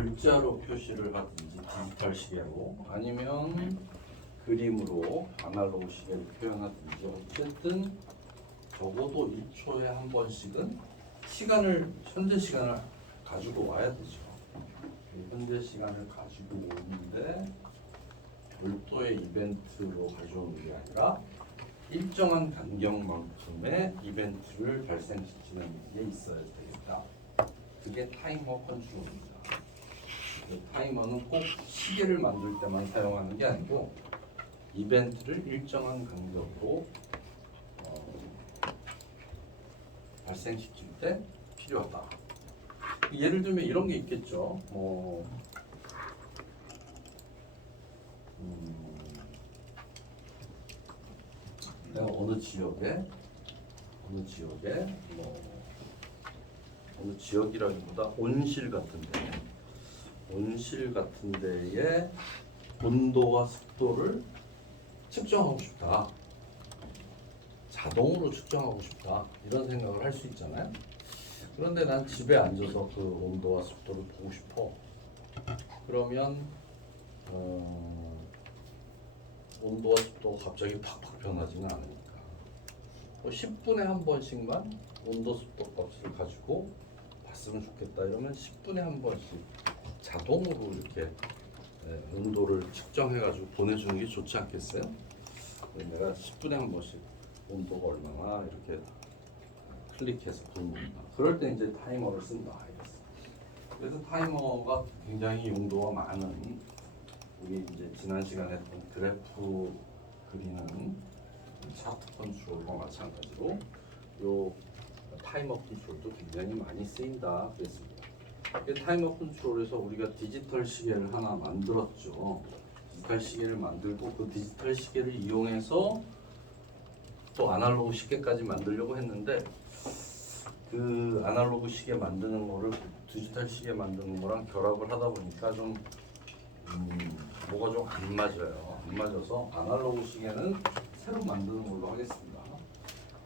글자로 표시를 하든지 디지털 시계로 아니면 그림으로 아날로그 시계를 표현하든지 어쨌든 적어도 1초에 한 번씩은 현재 시간을 가지고 와야 되죠. 현재 시간을 가지고 오는데 별도의 이벤트로 가져오는 게 아니라 일정한 간격만큼의 이벤트를 발생시키는 게 있어야 되겠다. 그게 타이머 컨트롤입니다. 타이머는 꼭 시계를 만들 때만 사용하는 게 아니고 이벤트를 일정한 간격으로 발생시킬 때 필요하다. 예를 들면 이런 게 있겠죠. 내가 어느 지역이라기보다 온실 같은 데에 온도와 습도를 측정하고 싶다. 자동으로 측정하고 싶다. 이런 생각을 할 수 있잖아요. 그런데 난 집에 앉아서 그 온도와 습도를 보고 싶어. 그러면 온도와 습도가 갑자기 팍팍 변하지는 않으니까 10분에 한 번씩만 온도 습도 값을 가지고 봤으면 좋겠다. 이러면 10분에 한 번씩 자동으로 이렇게 온도를 측정해가지고 보내주는 게 좋지 않겠어요? 내가 10분에 한 번씩 온도가 얼마나 이렇게 클릭해서 보는다. 그럴 때 이제 타이머를 쓴다. 그래서 타이머가 굉장히 용도가 많은, 우리 이제 지난 시간에 했던 그래프 그리는 차트 컨트롤과 마찬가지로 요 타이머 컨트롤도 굉장히 많이 쓰인다 그랬습니다. 타이머 컨트롤에서 우리가 디지털 시계를 하나 만들었죠. 디지털 시계를 만들고 그 디지털 시계를 이용해서 또 아날로그 시계까지 만들려고 했는데 그 아날로그 시계 만드는 거를 디지털 시계 만드는 거랑 결합을 하다 보니까 좀 뭐가 좀 안 맞아요. 안 맞아서 아날로그 시계는 새로 만드는 걸로 하겠습니다.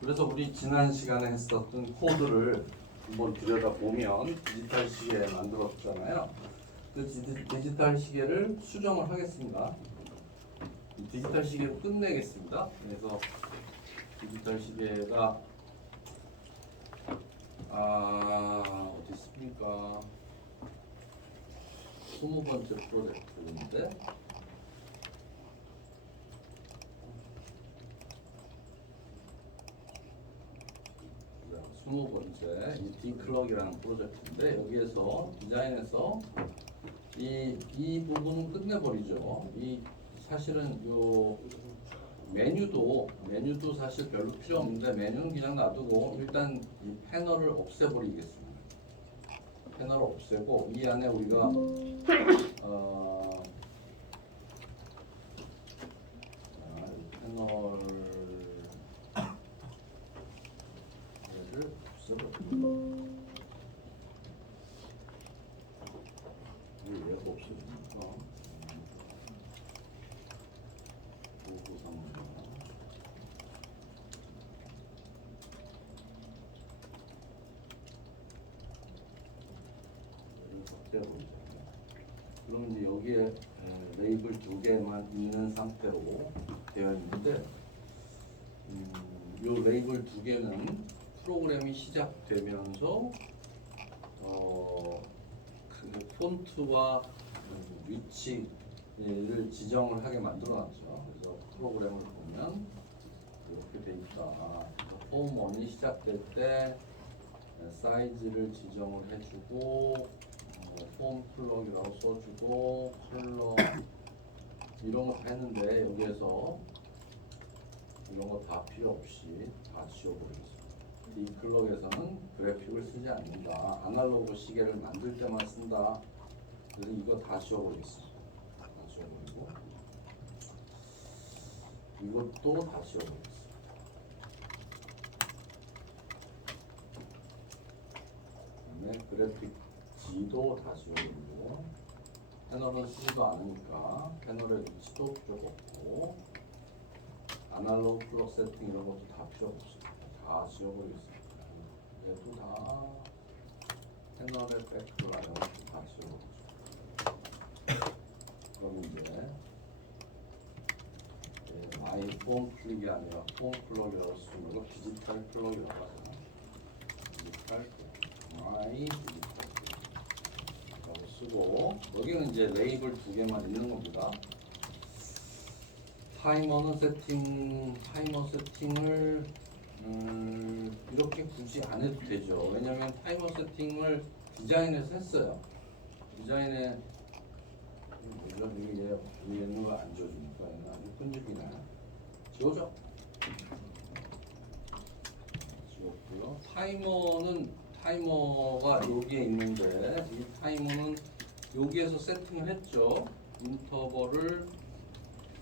그래서 우리 지난 시간에 했었던 코드를 한번 들여다보면 디지털 시계 만들었잖아요. 그 디지털 시계를 수정을 하겠습니다. 디지털 시계를 끝내겠습니다. 그래서 디지털 시계가 어디 있습니까? 20번째 프로젝트인데 20번째 이 디클럭이라는 프로젝트인데 여기에서 디자인에서 이 부분은 끝내버리죠. 이 사실은 요 메뉴도 사실 별로 필요 없는데 메뉴는 그냥 놔두고 일단 이 패널을 없애버리겠습니다. 패널을 없애고 이 안에 우리가 패널을 없애버립니다. 왜 없애집니까? 그럼 이제 여기에 레이블 2개만 있는 상태로 되어 있는데 이 레이블 2개는 프로그램이 시작되면서 그 폰트와 위치를 지정을 하게 만들어놨죠. 그래서 프로그램을 보면 이렇게 돼 있다. 폼 1이 시작될 때 사이즈를 지정을 해주고 폼 플럭이라고 써주고 컬러 이런 거 다 했는데 여기에서 이런 거 다 필요 없이 다 지워버리겠습니다. 이 클럭에서는 그래픽을 쓰지 않는다. 아날로그 시계를 만들 때만 쓴다. 그래서 이거 다 지워버리겠습니다. 다 지워버리고 이것도 다 지워버리겠습니다. 그다음에 그래픽 G도 다 지워버리고 패널은 쓰지도 않으니까 패널의 위치도 필요가 없고 아날로그 클럭 세팅 이런 것도 다 필요 없습니다. 다 지워버리겠습니다. 얘도 다 패널의 백그라운드 다 지워버리죠. 폼 클릭이 아니라 폼 플러그라고 쓰는 거 디지털 플러그라고 하잖아. 디지털 마이 디지털라고 쓰고 여기는 이제 레이블 두 개만 있는 겁니다. 타이머 세팅을 이렇게 굳이 안 해도 되죠. 왜냐면 타이머 세팅을 디자인에서 했어요. 디자인에 이게 있는 거 안 지워주니까 얘는 아주 끈적이네. 지워져. 지웠고요. 타이머가 여기에 있는데 이 타이머는 여기에서 세팅을 했죠. 인터벌을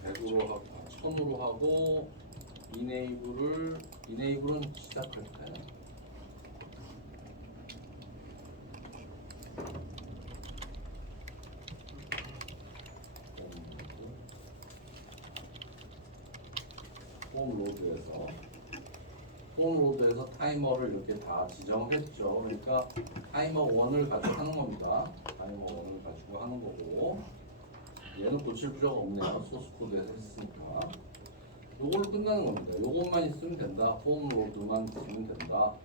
100으로 하고 1000으로 하고 이네이블은 시작할 때 홈로드에서 타이머를 이렇게 다 지정했죠. 그러니까 타이머 1을 가지고 하는 겁니다. 타이머 1을 가지고 하는 거고 얘는 고칠 필요가 없네요. 소스 코드에서 했으니까 요걸로 끝나는 겁니다. 요것만 있으면 된다. 홈로드만 있으면 된다.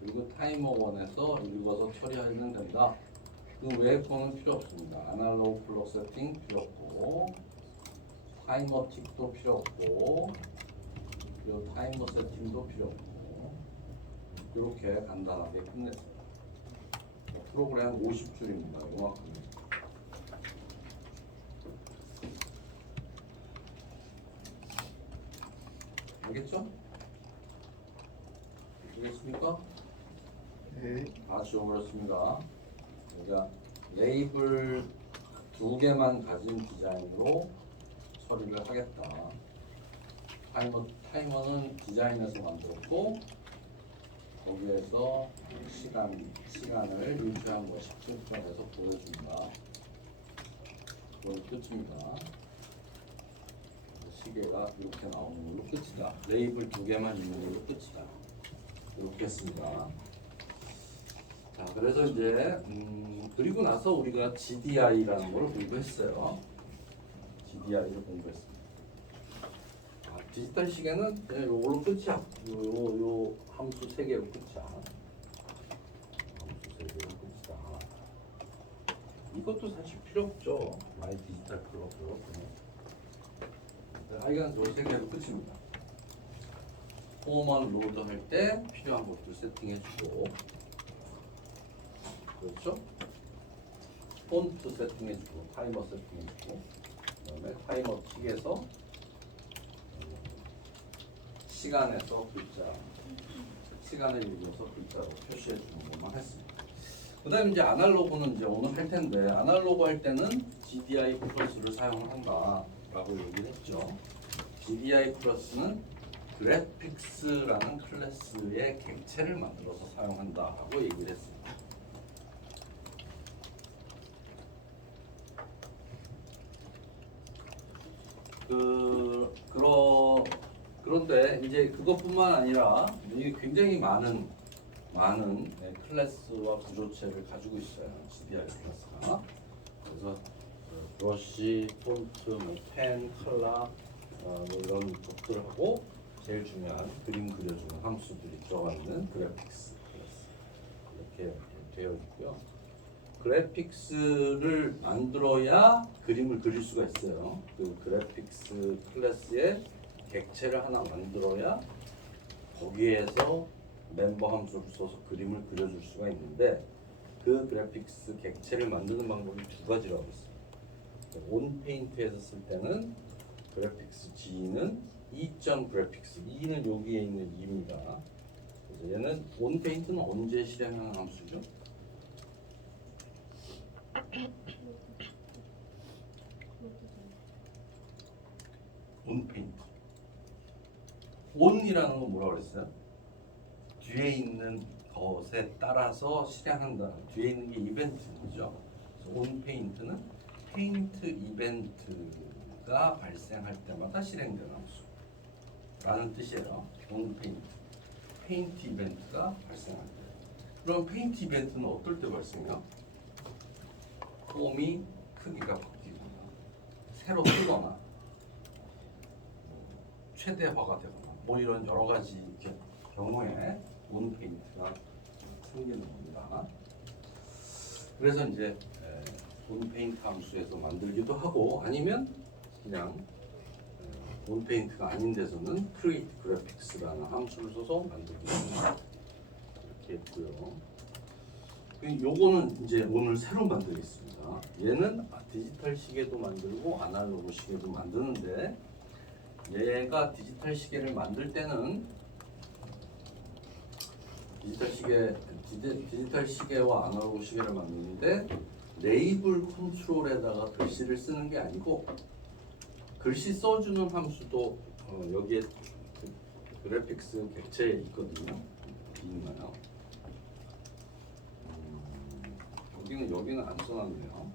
그리고 타이머 1에서 읽어서 처리하면 된다. 그 외의 거는 필요 없습니다. 아날로그 클럭 세팅 필요 없고 타이머 틱도 필요 없고 그리고 타이머 세팅도 필요 없고 이렇게 간단하게 끝냈어요. 프로그램 50줄입니다. 요만큼. 알겠죠? 알겠습니까? 네. 다 지워버렸습니다. 그러니까 레이블 두 개만 가진 디자인으로 처리를 하겠다. 타이머는 디자인에서 만들었고 거기에서 시간을 유추한 것이 측정해서 보여준다. 그걸 끝입니다. 시계가 이렇게 나오는 걸로 끝이다. 레이블 두 개만 있는 걸로 끝이다. 이렇게 했습니다. 자, 그래서 이제 그리고 나서 우리가 GDI라는 걸 공부했어요. GDI를 공부했습니다. 디지털 시계는 그냥 요걸로 끝이야. 요 함수 세 개로 끝이야. 함수 세 개로 끝이다. 이것도 사실 필요 없죠. 마이 디지털 플러그. 하여간 요 세 개로 끝입니다. 폼만 로드할 때 필요한 것들 세팅해주고, 그렇죠? 폰트 세팅해주고, 타이머 세팅해주고, 그다음에 타이머 틱에서 시간에서 글자, 시간을 읽어서 글자로 표시해 주는 것만 했습니다. 그 다음에 이제 아날로그는 이제 오늘 할 텐데, 아날로그 할 때는 GDI 플러스를 사용을 한다라고 얘기를 했죠. GDI 플러스는 그래픽스라는 클래스의 객체를 만들어서 사용한다라고 얘기를 했습니다. 그런데 이제 그것뿐만 아니라 이게 굉장히 많은 클래스와 구조체를 가지고 있어요. GDI 클래스가. 그래서 브러쉬, 폰트, 펜, 컬러 뭐 이런 것들하고 제일 중요한 그림 그려주는 함수들이 들어가 있는 그래픽스 클래스 이렇게 되어 있고요. 그래픽스를 만들어야 그림을 그릴 수가 있어요. 그 그래픽스 클래스의 객체를 하나 만들어야 거기에서 멤버 함수를 써서 그림을 그려줄 수가 있는데 그 그래픽스 객체를 만드는 방법이 두 가지라고 있어요. 온페인트에서 쓸 때는 그래픽스 G는 E.그래픽스 E는 여기에 있는 E입니다. 그래서 얘는 온페인트는 언제 실행하는 함수죠? 온페인트. 온이라는 건 뭐라고 그랬어요? 뒤에 있는 것에 따라서 실행한다. 뒤에 있는 게 이벤트죠. 온페인트는 페인트 이벤트가 발생할 때마다 실행되는 함수라는 뜻이에요. 온페인트. 페인트 이벤트가 발생할 때. 그럼 페인트 이벤트는 어떨 때 발생해요? 폼이 크기가 바뀌거나 새로 뜨거나 최대화가 되거나 뭐 이런 여러 가지 경우에 온 페인트가 생기는 겁니다. 그래서 이제 온 페인트 함수에서 만들기도 하고 아니면 그냥 온 페인트가 아닌 데서는 create graphics라는 함수를 써서 만들기도 합니다. 이렇게 했고요. 요거는 이제 오늘 새로 만들겠습니다. 얘는 디지털 시계도 만들고 아날로그 시계도 만드는데 얘가 디지털 시계를 만들 때는 디지털 시계와 아날로그 시계를 만드는데 레이블 컨트롤에다가 글씨를 쓰는 게 아니고 글씨 써주는 함수도 여기에 그래픽스 객체에 있거든요. 있나요? 여기는 안 써놨네요.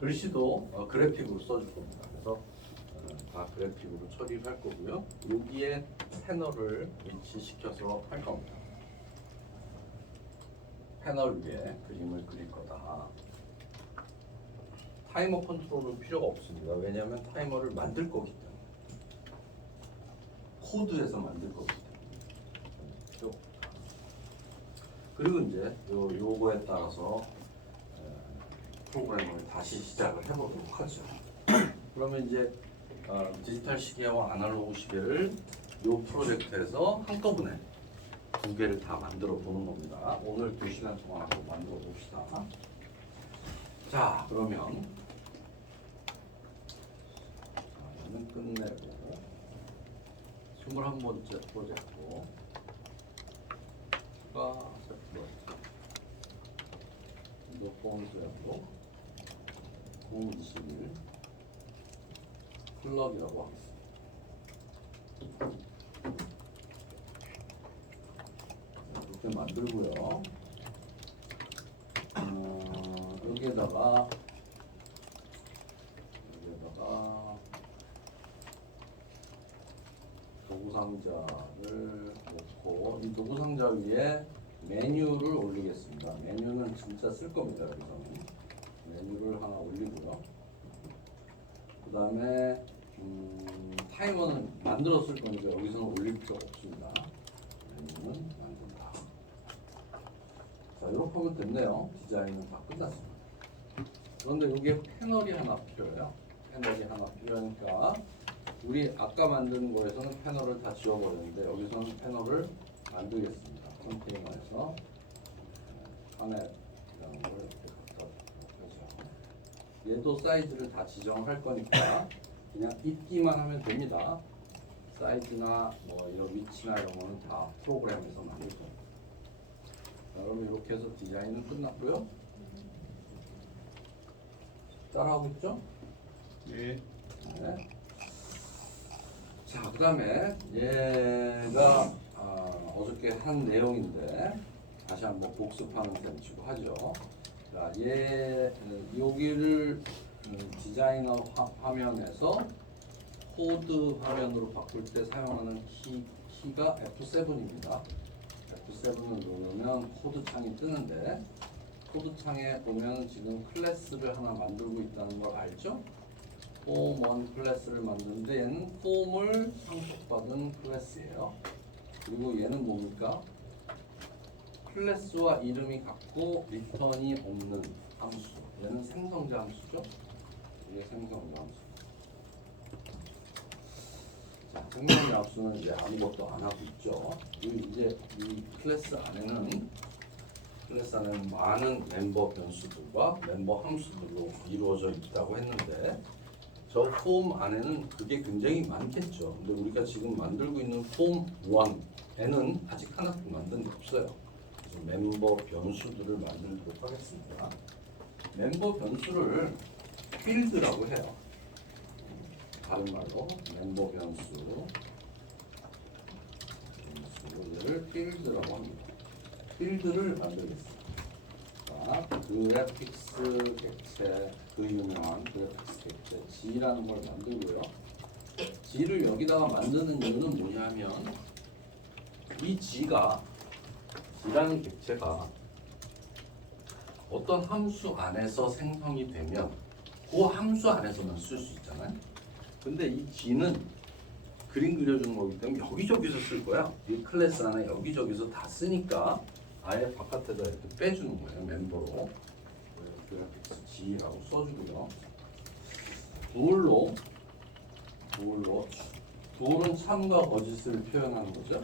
글씨도 그래픽으로 써줄 겁니다. 그래서 다 그래픽으로 처리를 할 거고요. 여기에 패널을 위치시켜서 할 겁니다. 패널 위에 그림을 그릴 거다. 타이머 컨트롤은 필요가 없습니다. 왜냐하면 타이머를 만들 거기 때문에. 코드에서 만들 거기 때문에. 필요 없다. 그리고 이제 요거에 따라서 프로그램을 다시 시작을 해보도록 하죠. 그러면 이제 디지털 시계와 아날로그 시계를 요 프로젝트에서 한꺼번에 두 개를 다 만들어 보는 겁니다. 오늘 2시간 동안 한번 만들어 봅시다. 자, 그러면 얘는 끝내고 21번째 프로젝트 추가 프로젝트 이거 폰트하고 021 클럽이라고 하겠습니다. 이렇게 만들고요. 여기에다가 도구 상자를 놓고 이 도구 상자 위에 메뉴를 올리겠습니다. 메뉴는 진짜 쓸 겁니다. 여기서는 메뉴를 하나 올리고요. 그 다음에 타이머는 만들었을 거니까 여기서는 올릴 필요 없습니다. 메뉴는 만든다. 자, 이렇게 하면 됐네요. 디자인은 다 끝났습니다. 그런데 여기에 패널이 하나 필요해요. 패널이 하나 필요하니까 우리 아까 만든 거에서는 패널을 다 지워버렸는데 여기서는 패널을 만들겠습니다. 컨테이너에서 파넷이라는 걸 이렇게 갖다 하죠. 얘도 사이즈를 다 지정할 거니까 그냥 있기만 하면 됩니다. 사이즈나 뭐 이런 위치나 이런 거는 다 프로그램에서 만들 겁니다. 자, 그러면 이렇게 해서 디자인은 끝났고요. 따라하고 있죠? 네. 네. 자, 그 다음에 얘가 어저께 한 내용인데 다시 한번 복습하는 셈치고 하죠. 자, 여기를 디자이너 화면에서 코드 화면으로 바꿀 때 사용하는 키가 F7입니다. F7을 누르면 코드 창이 뜨는데 코드 창에 보면 지금 클래스를 하나 만들고 있다는 걸 알죠? 폼1 클래스를 만드는데 얘는 폼을 상속받은 클래스예요. 그리고 얘는 뭡니까? 클래스와 이름이 같고 리턴이 없는 함수. 얘는 생성자 함수죠. 이게 생성자 함수. 자, 생성자 함수는 이제 아무것도 안 하고 있죠. 이제 이 클래스 안에는 많은 멤버 변수들과 멤버 함수들로 이루어져 있다고 했는데 저 폼 안에는 그게 굉장히 많겠죠. 근데 우리가 지금 만들고 있는 폼 1에는 아직 하나도 만든 게 없어요. 그래서 멤버 변수들을 만들도록 하겠습니다. 멤버 변수를 필드라고 해요. 다른 말로 멤버 변수 얘를 필드라고 합니다. 필드를 만들겠습니다. 자, 그래픽스 객체, 그 유명한 그래픽스 객체 G라는 걸 만들고요. G를 여기다가 만드는 이유는 뭐냐면 이 G라는 객체가 어떤 함수 안에서 생성이 되면 그 함수 안에서만 쓸 수 있잖아요. 근데 이 G는 그림 그려주는 거기 때문에 여기저기서 쓸 거야. 이 클래스 안에 여기저기서 다 쓰니까 아예 바깥에다 이렇게 빼주는 거예요. 멤버로. 그래픽스 G라고 써주고요. 둘은 참과 거짓을 표현하는 거죠.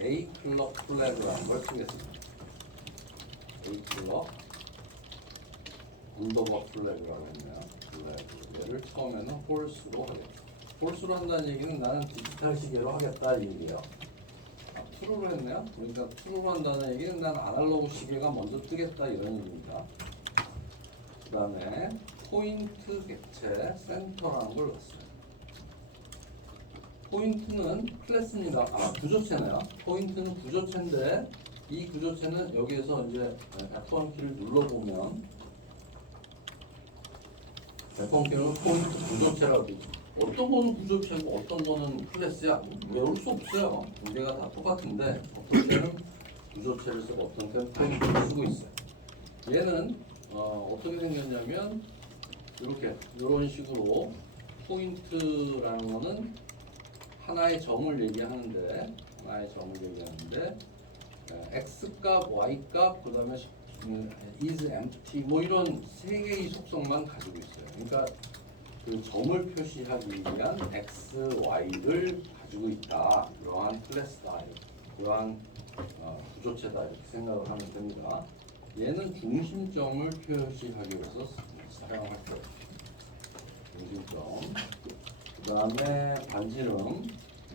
A 클럽 플래그라는 걸 쓰겠습니다. A 클럽 언더버 플래그라고 했네요. 플래그. 얘를 처음에는 홀스로 하겠다. 홀스로 한다는 얘기는 나는 디지털 시계로 하겠다 이 얘기예요. 아, 트루로 했네요. 그러니까 트루로 한다는 얘기는 난 아날로그 시계가 먼저 뜨겠다 이런 얘기입니다. 그 다음에 포인트 객체 센터라는 걸 넣었어요. 포인트는 클래스입니다. 구조체네요. 포인트는 구조체인데 이 구조체는 여기에서 이제 F1 키를 눌러보면 F1 키는 포인트 구조체라고 되죠. 어떤 거는 구조체고 어떤 거는 클래스야. 외울 수 없어요. 두 개가 다 똑같은데 어떤 때는 구조체를 쓰고 어떤 때는 포인트를 쓰고 있어요. 얘는 어떻게 생겼냐면 이런 식으로 포인트라는 거는 하나의 점을 얘기하는데 x값, y값, 그 다음에 is empty 뭐 이런 세 개의 속성만 가지고 있어요. 그러니까 그 점을 표시하기 위한 x, y를 가지고 있다. 그러한 클래스다. 그러한 구조체다. 이렇게 생각을 하면 됩니다. 얘는 중심점을 표시하기 위해서 사용할 거예요. 중심점. 그 다음에 반지름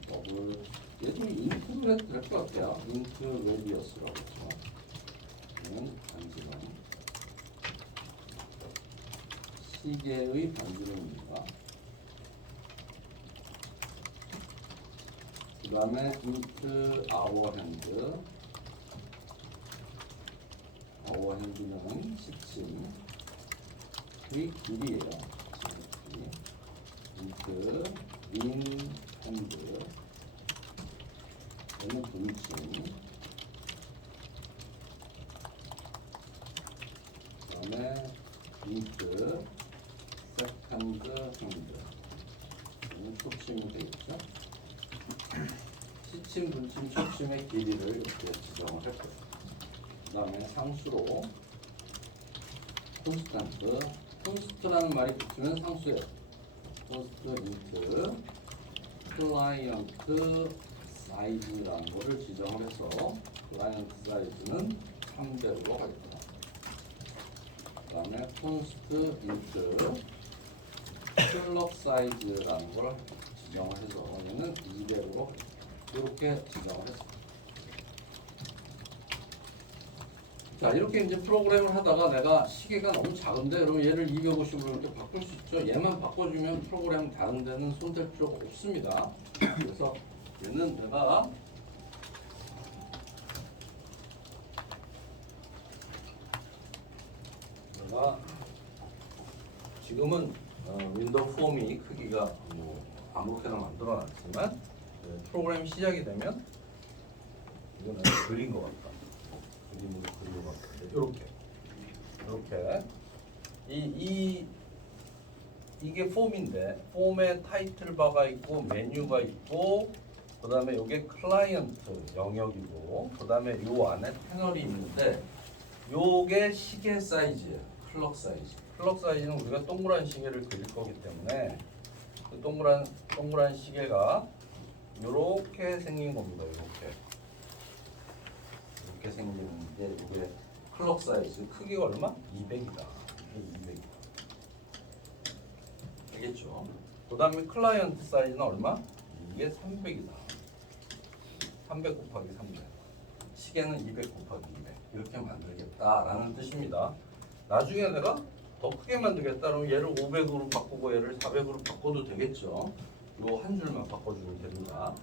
더블. 얘도 인트로 해도 될 것 같아요. 인트 레디어스라고 했죠. 얘는 반지름. 시계의 반지름입니다. 그 다음에 인트 아워핸드. 아워핸드는 시침의 길이에요. 인트 민 핸드. 얘는 분침. 그 다음에 인트 세컨드 핸드. 얘는 초침이 되겠죠. 시침, 분침, 초침의 길이를 이렇게 지정을 할 거예요. 그 다음에 상수로 콘스탄트. 콘스트라는 말이 붙으면 상수예요. 콘스트 인트 클라이언트 사이즈라는 거를 지정을 해서 클라이언트 사이즈는 300으로 하겠다. 그 다음에 콘스트 인트 클럭 사이즈라는 걸 지정을 해서 얘는 200으로 이렇게 지정을 했습니다. 자, 이렇게 이제 프로그램을 하다가 내가 시계가 너무 작은데 그럼 얘를 250으로 이렇게 바꿀 수 있죠. 얘만 바꿔주면 프로그램 다른 데는 손댈 필요가 없습니다. 그래서 얘는 내가 지금은 윈도우 폼이 크기가 뭐 아무렇게나 만들어놨지만 프로그램이 시작이 되면 이거는 그린 것 같다. 그림으로 그린 것 같다. 이렇게 이게 폼인데 폼에 타이틀 바가 있고 메뉴가 있고 그 다음에 이게 클라이언트 영역이고 그 다음에 요 안에 패널이 있는데 요게 시계 사이즈예요. 클럭 사이즈. 클럭 사이즈는 우리가 동그란 시계를 그릴 거기 때문에 그 동그란 시계가 요렇게 생긴 겁니다. 이렇게 생긴 게 이게 클럭 사이즈. 크기가 얼마? 200이다. 200이다. 알겠죠? 그 다음에 클라이언트 사이즈는 얼마? 이게 300이다. 300 곱하기 300. 시계는 200 곱하기 200. 이렇게 만들겠다라는 뜻입니다. 나중에 내가 더 크게 만들겠다 그러면 얘를 500으로 바꾸고 얘를 400으로 바꿔도 되겠죠. 요 한 줄만 바꿔주면 됩니다.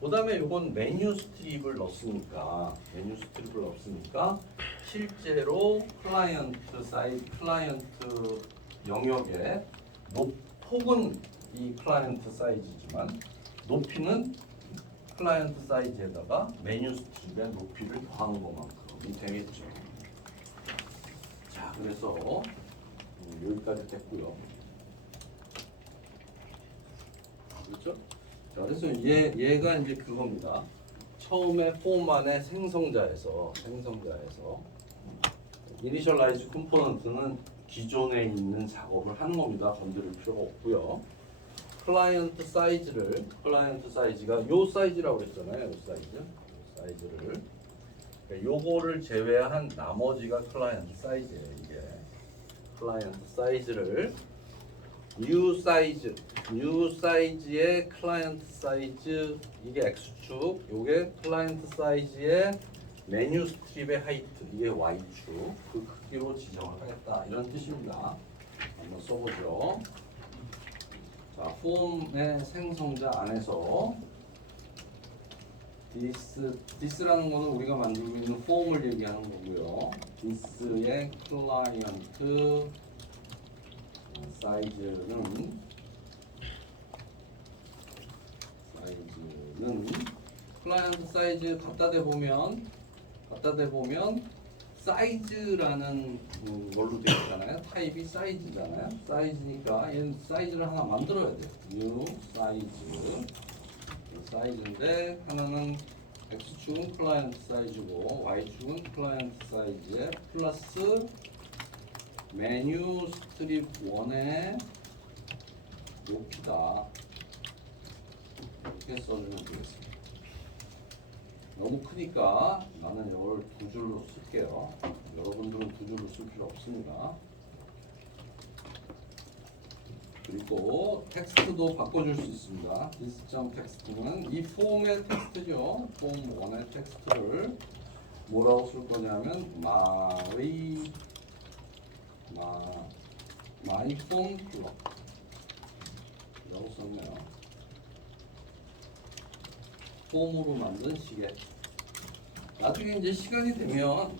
그 다음에 요건 메뉴 스트립을 넣었으니까 실제로 클라이언트 영역의 폭은 이 클라이언트 사이즈지만 높이는 클라이언트 사이즈에다가 메뉴 스트립의 높이를 더한 것만큼이 되겠죠. 자, 그래서 여기까지 됐고요. 그렇죠? 자, 그래서 얘가 이제 그겁니다. 처음에 폼 안에 생성자에서 이니셜라이즈 컴포넌트는 기존에 있는 작업을 하는 겁니다. 건드릴 필요가 없고요. 클라이언트 사이즈가 요 사이즈라고 그랬잖아요. 요 사이즈를 그러니까 요거를 제외한 나머지가 클라이언트 사이즈예요. 이게 클라이언트 사이즈를 뉴 사이즈의 클라이언트 사이즈 이게 X축, 요게 클라이언트 사이즈의 메뉴 스트립의 하이트 이게 Y축 그 크기로 지정을 하겠다 이런 뜻입니다. 한번 써보죠. 자, 폼의 생성자 안에서 this라는 거는 우리가 만들고 있는 폼을 얘기하는 거고요. this의 클라이언트 사이즈는 클라이언트 사이즈 갖다 대보면 사이즈라는 걸로 되어 있잖아요. 타입이 사이즈잖아요. 사이즈니까 얘는 사이즈를 하나 만들어야 돼요. new 사이즈인데 하나는 x축은 클라이언트 사이즈고 y축은 클라이언트 사이즈에 플러스 메뉴 스트립 1의 높이다. 이렇게 써주면 되겠습니다. 너무 크니까 나는 이걸 두 줄로 쓸게요. 여러분들은 두 줄로 쓸 필요 없습니다. 그리고 텍스트도 바꿔줄 수 있습니다. this.text는 이 폼의 텍스트죠. 폼 1의 텍스트를 뭐라고 쓸 거냐면 my form clock 라고 썼네요. 폼으로 만든 시계. 나중에 이제 시간이 되면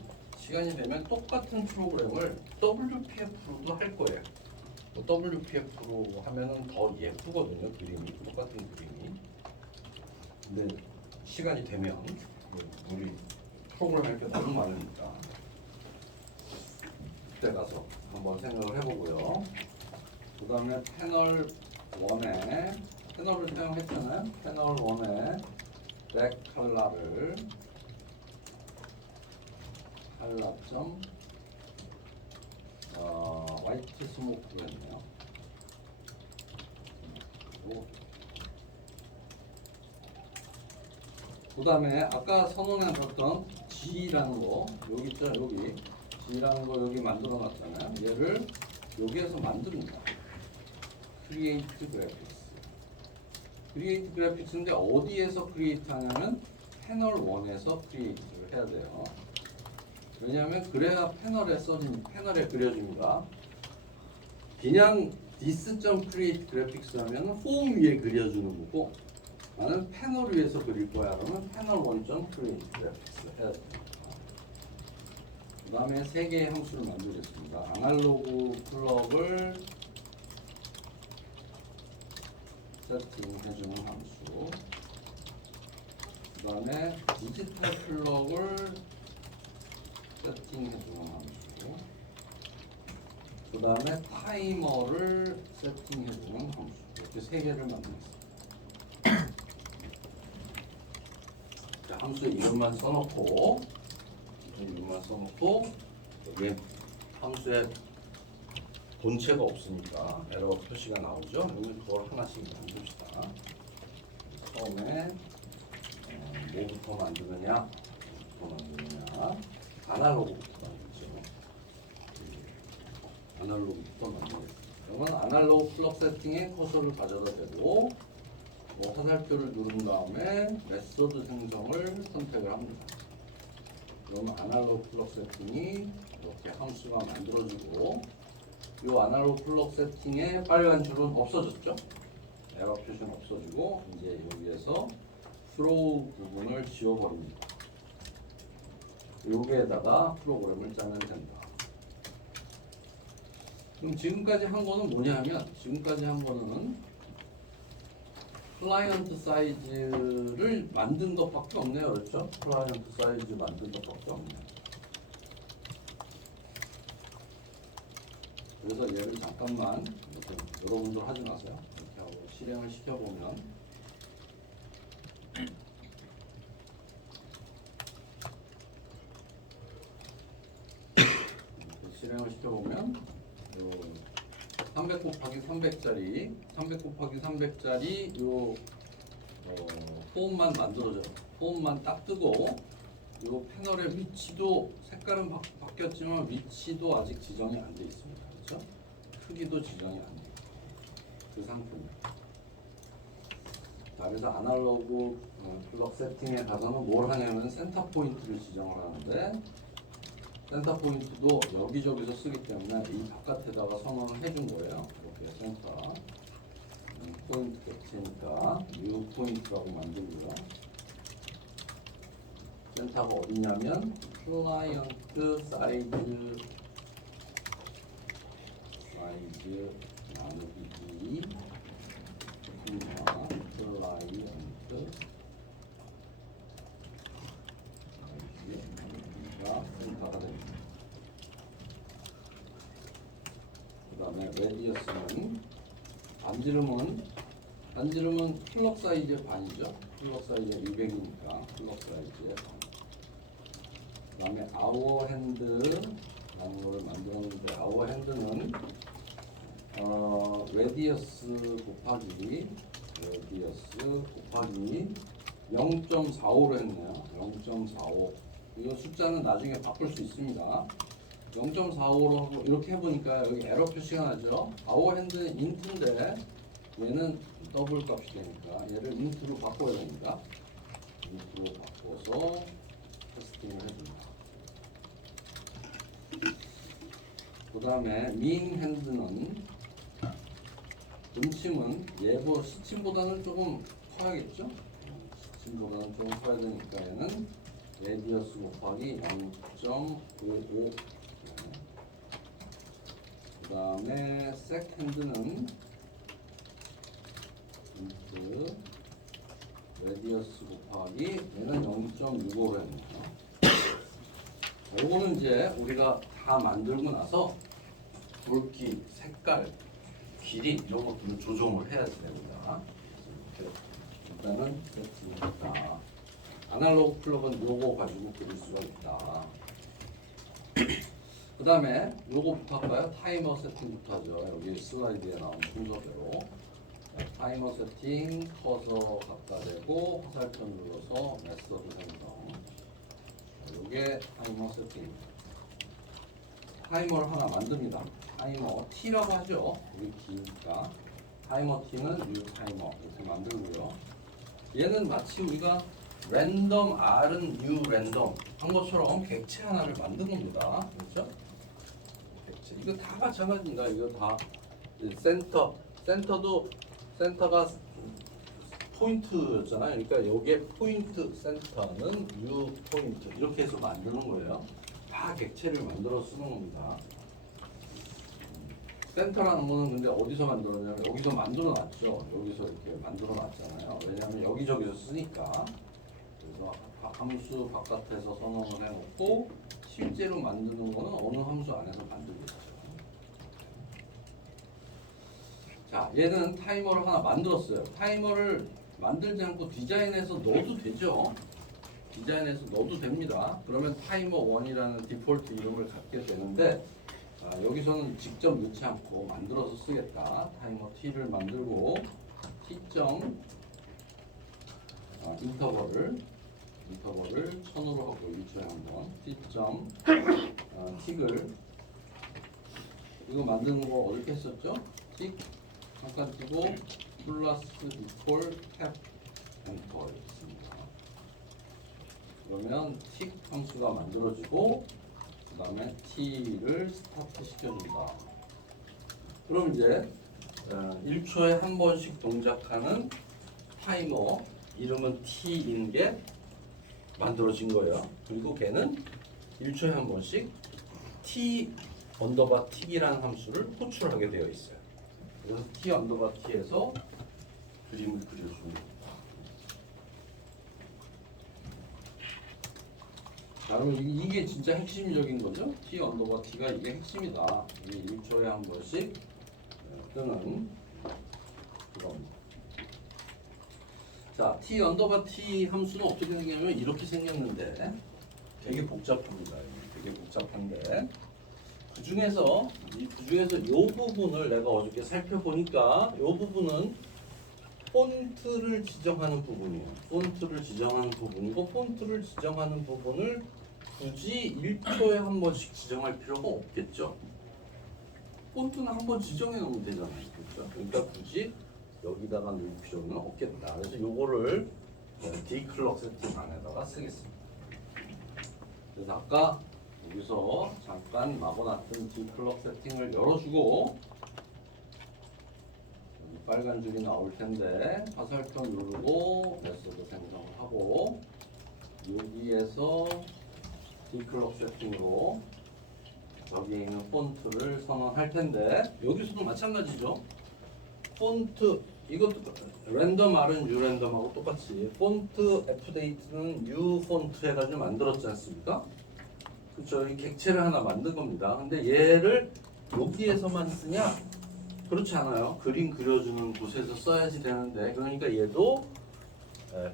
똑같은 프로그램을 WPF로도 할 거예요. WPF로 하면은 더 예쁘거든요. 그림이 똑같은 그림이. 근데 시간이 되면 우리 프로그램 할 게 너무 많으니까 그때 가서 한번 생각을 해보고요. 그 다음에 패널 1에 패널을 사용했잖아요. 패널 1에 백 컬러를 화이트 스모크였네요. 그 다음에 아까 선언해봤던 G라는 거 여기 있죠. 여기 G라는 거 여기 만들어 놨잖아요. 얘를 여기에서 만듭니다. 크리에이트 그래픽스인데 어디에서 크리에이트 하냐면 패널 1에서 크리에이트를 해야 돼요. 왜냐하면 그래야 패널에 그려줍니다. 그냥 this.create graphics 하면 폼 위에 그려주는 거고 나는 패널 위에서 그릴 거야. 그러면 패널 1.create graphics 해야 됩니다. 그 다음에 3개의 함수를 만들겠습니다. 아날로그 플럭을 세팅해주는 함수, 그 다음에 디지털 플럭을 세팅해주는 함수, 그 다음에 타이머를 세팅해주는 함수. 이렇게 3개를 만들겠습니다. 자, 함수의 이름만 써놓고 여기 함수에 본체가 없으니까 에러 표시가 나오죠. 그러면 그걸 하나씩 만듭시다. 처음에 뭐부터 만드느냐? 아날로그부터 만들죠. 아날로그부터 만들겠습니다. 그러면 아날로그 플럭 세팅에 커서를 가져다 대고 화살표를 누른 다음에 메소드 생성을 선택을 합니다. 그러면 아날로그 플럭 세팅이 이렇게 함수가 만들어지고 이 아날로그 플럭 세팅의 빨간 줄은 없어졌죠? 에러 표시는 없어지고 이제 여기에서 throw 부분을 지워버립니다. 여기에다가 프로그램을 짜면 된다. 그럼 지금까지 한 거는 뭐냐면 클라이언트 사이즈를 만든 것밖에 없네요. 그렇죠? 클라이언트 사이즈 만든 것밖에 없네요. 그래서 얘를 잠깐만 이렇게 여러분들 하지 마세요. 이렇게 하고 실행을 시켜보면 실행을 시켜보면 요 300 곱하기 300짜리 300 곱하기 300짜리 요 폼만 만들어져 폼만 딱 뜨고 요 패널의 위치도 색깔은 바뀌었지만 위치도 아직 지정이 안 돼 있습니다. 그렇죠? 크기도 지정이 안 돼 있고 그 상태입니다. 자, 그래서 아날로그 플럭 세팅에 가서는 뭘 하냐면 센터 포인트를 지정을 하는데 센터 포인트도 여기저기서 쓰기 때문에 이 바깥에다가 선언을 해준 거예요. 이렇게 센터 포인트 객체니까 뉴 포인트라고 만들고요. 센터가 어디냐면 클라이언트 사이즈 나누기 2 클라이언트 사이즈가 센터가 됩니다. 그 다음에 레디어스는 반지름은 플럭 사이즈의 반이죠. 플럭 사이즈가 200이니까 플럭 사이즈의 반. 그 다음에 아워 핸드라는 걸 만들었는데 아워 핸드는 레디어스 곱하기 0.45로 했네요. 0.45 이거 숫자는 나중에 바꿀 수 있습니다. 0.45로 하고 이렇게 해보니까 여기 에러 표시가 나죠. 아워 핸드는 인트인데 얘는 더블 값이 되니까 얘를 인트로 바꿔야 됩니다. 인트로 바꿔서 테스팅을 해줍니다. 그 다음에 민 핸드는 음침은 예보 시침보다는 조금 커야겠죠? 시침보다는 조금 커야 되니까 얘는 레디어스 곱하기 0.55 그 다음에 색 핸드는 인트 레디어스 곱하기 얘는 0.65로 했네요. 요거는 이제 우리가 다 만들고 나서 굵기, 색깔, 길이 이런 것들은 조정을 해야 됩니다. 이렇게 일단은 세팅했다. 아날로그 플럭은 요거 가지고 그릴 수가 있다. 그 다음에 요거부터 할까요? 타이머 세팅부터 하죠. 여기 슬라이드에 나온 순서대로 타이머 세팅, 커서 갖다 대고 화살표 눌러서 메서드 생성. 요게 타이머 세팅입니다. 타이머를 하나 만듭니다. 타이머 T라고 하죠. 우리 T니까 타이머 T는 뉴 타이머 이렇게 만들고요. 얘는 마치 우리가 랜덤 R은 뉴 랜덤 한 것처럼 객체 하나를 만든 겁니다. 그렇죠? 객체 이거 다 마찬가지입니다. 이거 다 센터가 포인트였잖아요. 그러니까 여기에 포인트 센터는 뉴 포인트 이렇게 해서 만드는 거예요. 다 객체를 만들어 쓰는 겁니다. 센터라는 거는 근데 어디서 만들었냐면 여기서 만들어 놨죠. 여기서 이렇게 만들어 놨잖아요. 왜냐하면 여기저기서 쓰니까. 그래서 함수 바깥에서 선언을 해놓고 실제로 만드는 거는 어느 함수 안에서 만들겠죠. 자, 얘는 타이머를 하나 만들었어요. 타이머를 만들지 않고 디자인해서 넣어도 되죠. 디자인해서 넣어도 됩니다. 그러면 타이머 1이라는 디폴트 이름을 갖게 되는데 여기서는 직접 넣지 않고 만들어서 쓰겠다. 타이머 T를 만들고 T.인터벌을 1000으로 하고 1초에 한번 T.틱을 이거 만드는 거 어렵게 했었죠? 틱 잠깐 두고 플러스 이퀄 탭 엔터 있습니다. 그러면 틱 함수가 만들어지고 그 다음에 T를 스타트 시켜준다. 그럼 이제 1초에 한 번씩 동작하는 타이머 이름은 T인 게 만들어진 거예요. 그리고 걔는 1초에 한 번씩 T 언더바 틱이라는 함수를 호출하게 되어 있어요. 그래서 T 언더바 T에서 그림을 그려주는 겁니다. 자, 그러면 이게 진짜 핵심적인 거죠? T 언더바 T가 이게 핵심이다. 이게 1초에 한 번씩 뜨는 그런 자, t 언더바 t 함수는 어떻게 생겼냐면 이렇게 생겼는데 되게 복잡합니다. 되게 복잡한데 그 중에서 이 부분을 내가 어저께 살펴보니까 이 부분은 폰트를 지정하는 부분이에요. 폰트를 지정하는 부분이고 폰트를 지정하는 부분을 굳이 1초에 한 번씩 지정할 필요가 없겠죠. 폰트는 한 번 지정해 놓으면 되잖아요. 그렇죠? 그러니까 굳이 여기다가 넣을 필요는 없겠다. 그래서 요거를 디클럭 세팅 안에다가 쓰겠습니다. 그래서 아까 여기서 잠깐 막아놨던 디클럭 세팅을 열어주고 여기 빨간 줄이 나올 텐데 화살표 누르고 메소드 생성을 하고 여기에서 디클럭 세팅으로 여기에 있는 폰트를 선언할 텐데 여기서도 마찬가지죠. 폰트 이것도 랜덤 R은 U 랜덤하고 똑같이 폰트 F데이트는 U 폰트 해가지고 만들었지 않습니까? 그렇죠. 이 객체를 하나 만든 겁니다. 근데 얘를 여기에서만 쓰냐? 그렇지 않아요. 그림 그려주는 곳에서 써야지 되는데 그러니까 얘도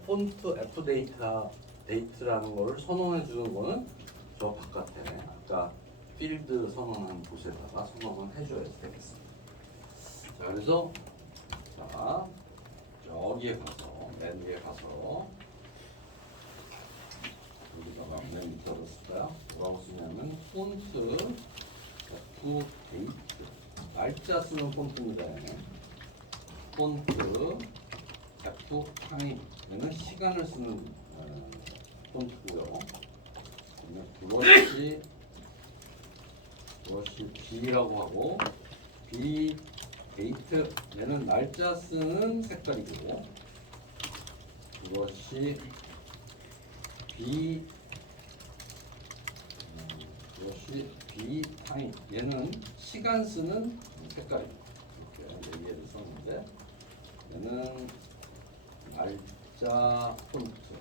폰트 F데이트라는 거를 선언해 주는 거는 저 바깥에 아까 필드 선언한 곳에다가 선언을 해줘야 되겠습니다. 자, 그래서 자 여기에 가서 맨 위에 가서 여기다가 맨 밑으로 쓸까요? 뭐라고 쓰냐면 폰트 F데이트 날짜 쓰는 폰트입니다. 폰트 F타임 얘는 시간을 쓰는 폰트고요. 브러쉬 B라고 하고 B 데이트 얘는 날짜 쓰는 색깔이고 브러쉬 B 타임 얘는 시간 쓰는 색깔입니다. 이렇게 4개를 썼는데 얘는 날짜 폰트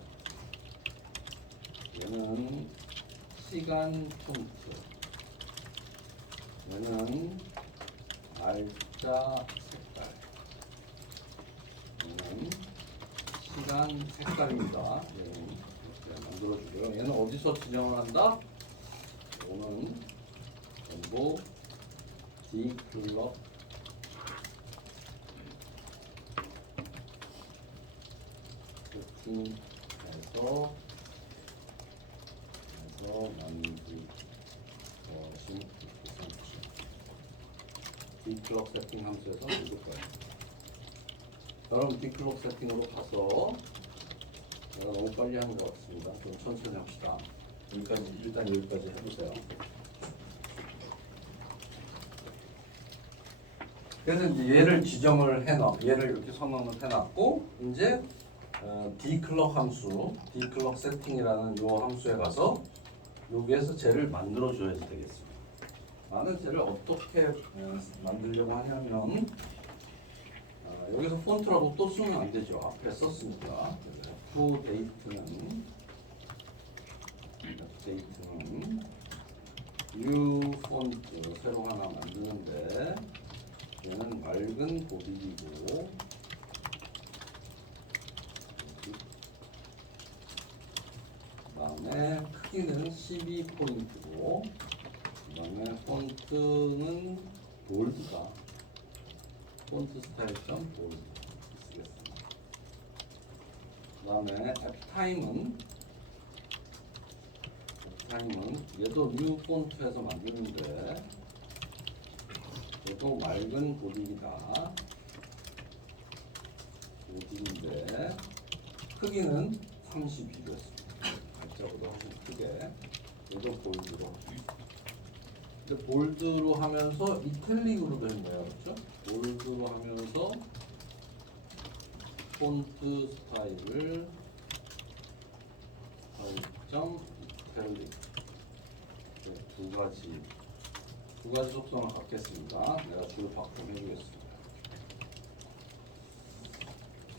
얘는 시간 폰트 얘는 날짜 색깔 얘는 시간 색깔입니다. 얘는 이렇게 만들어주고요. 얘는 어디서 지정을 한다? 이거는 전부 디클럭 세팅해서 만들어진 디클럭 세팅 함수에서 읽을 거예요. 여러분 디클럭 세팅으로 가서 내가 너무 빨리 하는 것 같습니다. 좀 천천히 합시다. 일단 여기까지 해보세요. 그래서 이제 얘를 지정을 얘를 이렇게 선언을 해놨고 이제 디클럭 함수, 디클럭 세팅이라는 요 함수에 가서 여기에서 쟤를 만들어줘야지 되겠습니다. 나는 쟤를 어떻게 만들려고 하냐면 여기서 폰트라고 또 쓰면 안 되죠. 앞에 썼으니까. F데이트는 U 폰트 새로 하나 만드는데 얘는 맑은 보딩이고 그 다음에 크기는 12포인트고 그 다음에 폰트는 볼드다. 폰트 스타일 점 볼드 쓰겠습니다. 그 다음에 F타임은 얘도 뉴 폰트에서 만드는데 얘도 맑은 보딩이다. 보딩인데 크기는 32로 했습니다. 날짜보다 훨씬 크게. 얘도 볼드로. 근데 볼드로 하면서 이탈릭으로 된 거예요. 그렇죠? 볼드로 하면서 폰트 스타일을 점 이탈릭 두 가지 속성을 갖겠습니다. 내가 줄 바꿈 해주겠습니다.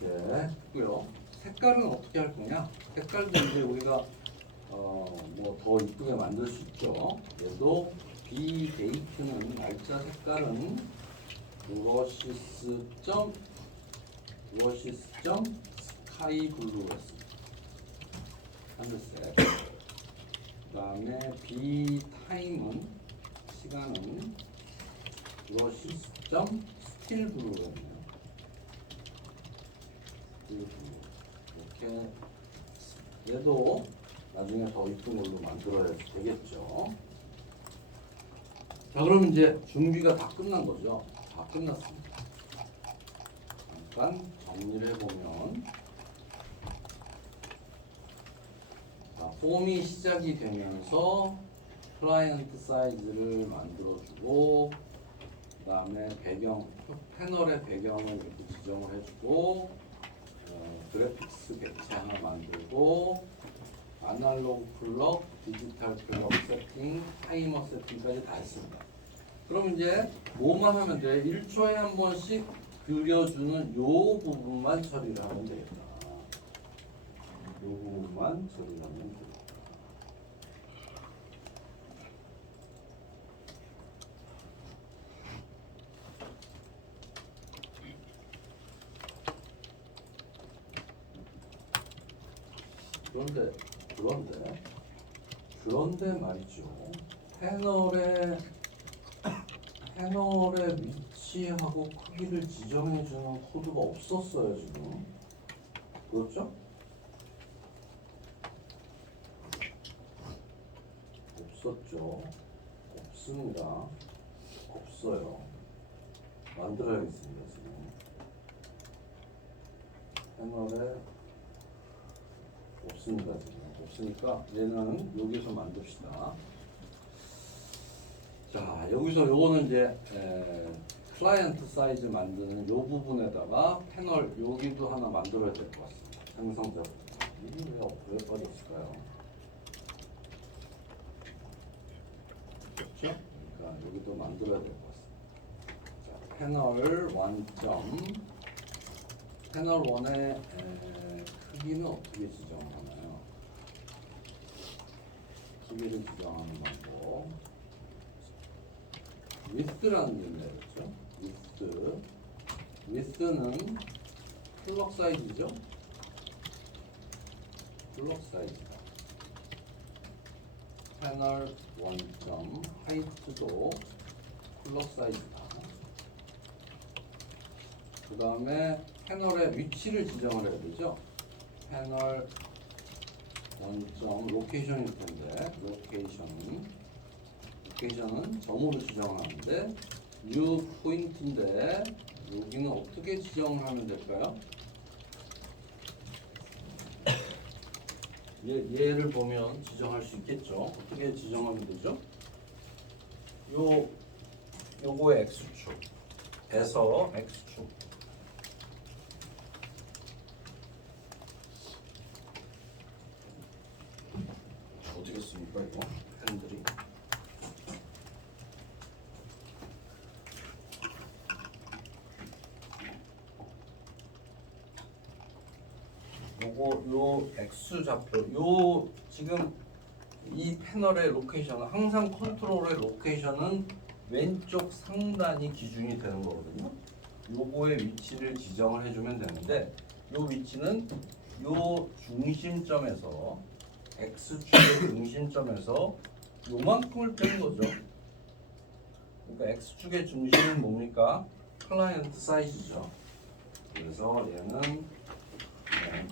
이렇게 했고요. 색깔은 어떻게 할 거냐? 색깔도 이제 우리가 뭐 더 이쁘게 만들 수 있죠. 얘도 B 데이트는 날짜 색깔은 브러시스 점 스카이 블루로 했습니다. 하늘색. 그 다음에 B 타임은 시간은 브러쉬 점 스틸 블루로 했네요. 스틸 블루. 이렇게 얘도 나중에 더 이쁜 걸로 만들어야 되겠죠. 자, 그럼 이제 준비가 다 끝난 거죠. 다 끝났습니다. 잠깐 정리를 해보면, 자, 폼이 시작이 되면서 클라이언트 사이즈를 만들어주고, 그 다음에 배경, 패널의 배경을 이렇게 지정을 해주고, 그래픽스 객체 하나 만들고, 아날로그 플럭, 디지털 플럭 세팅, 타이머 세팅까지 다 했습니다. 그럼 이제 뭐만 하면 돼? 1초에 한 번씩 그려주는 요 부분만 처리를 하면 되겠다. 요 부분만 처리를 하면 되겠다. 그런데 말이죠. 패널의 위치하고 크기를 지정해주는 코드가 없었어요, 지금. 그렇죠? 없었죠. 없습니다. 없어요. 만들어야겠습니다, 지금. 패널에 없습니다, 지금. 없으니까 얘는 여기서 만듭시다. 자, 여기서 요거는 이제 클라이언트 사이즈 만드는 요 부분에다가 패널 여기도 하나 만들어야 될 것 같습니다. 생성자 부분. 이게 왜 빠졌을까요? 그렇죠? 그러니까 여기도 만들어야 될 것 같습니다. 자, 패널 1점 패널 1의 크기는 어떻게 지정하나요? 크기를 지정하는 방법. width라는 게 있죠. width는 플럭 사이즈죠. 플럭 사이즈다. 패널 1점 하이트도 플럭 사이즈다. 그 다음에 패널의 위치를 지정을 해야 되죠. 패널 1점 로케이션일 텐데 로케이션은 점으로 지정하는데 new 포인트인데 여기는 어떻게 지정을 하면 될까요? 얘를 보면 지정할 수 있겠죠. 어떻게 지정하면 되죠? 요거의 x축에서 x축 어떻게 씁니까 이거? 핸들이 요 x 좌표 요 지금 이 패널의 로케이션은 항상 컨트롤의 로케이션은 왼쪽 상단이 기준이 되는 거거든요. 요거의 위치를 지정을 해주면 되는데 요 위치는 요 중심점에서 x축의 중심점에서 요만큼을 뺀 거죠. 그러니까 x축의 중심은 뭡니까? 클라이언트 사이즈죠. 그래서 얘는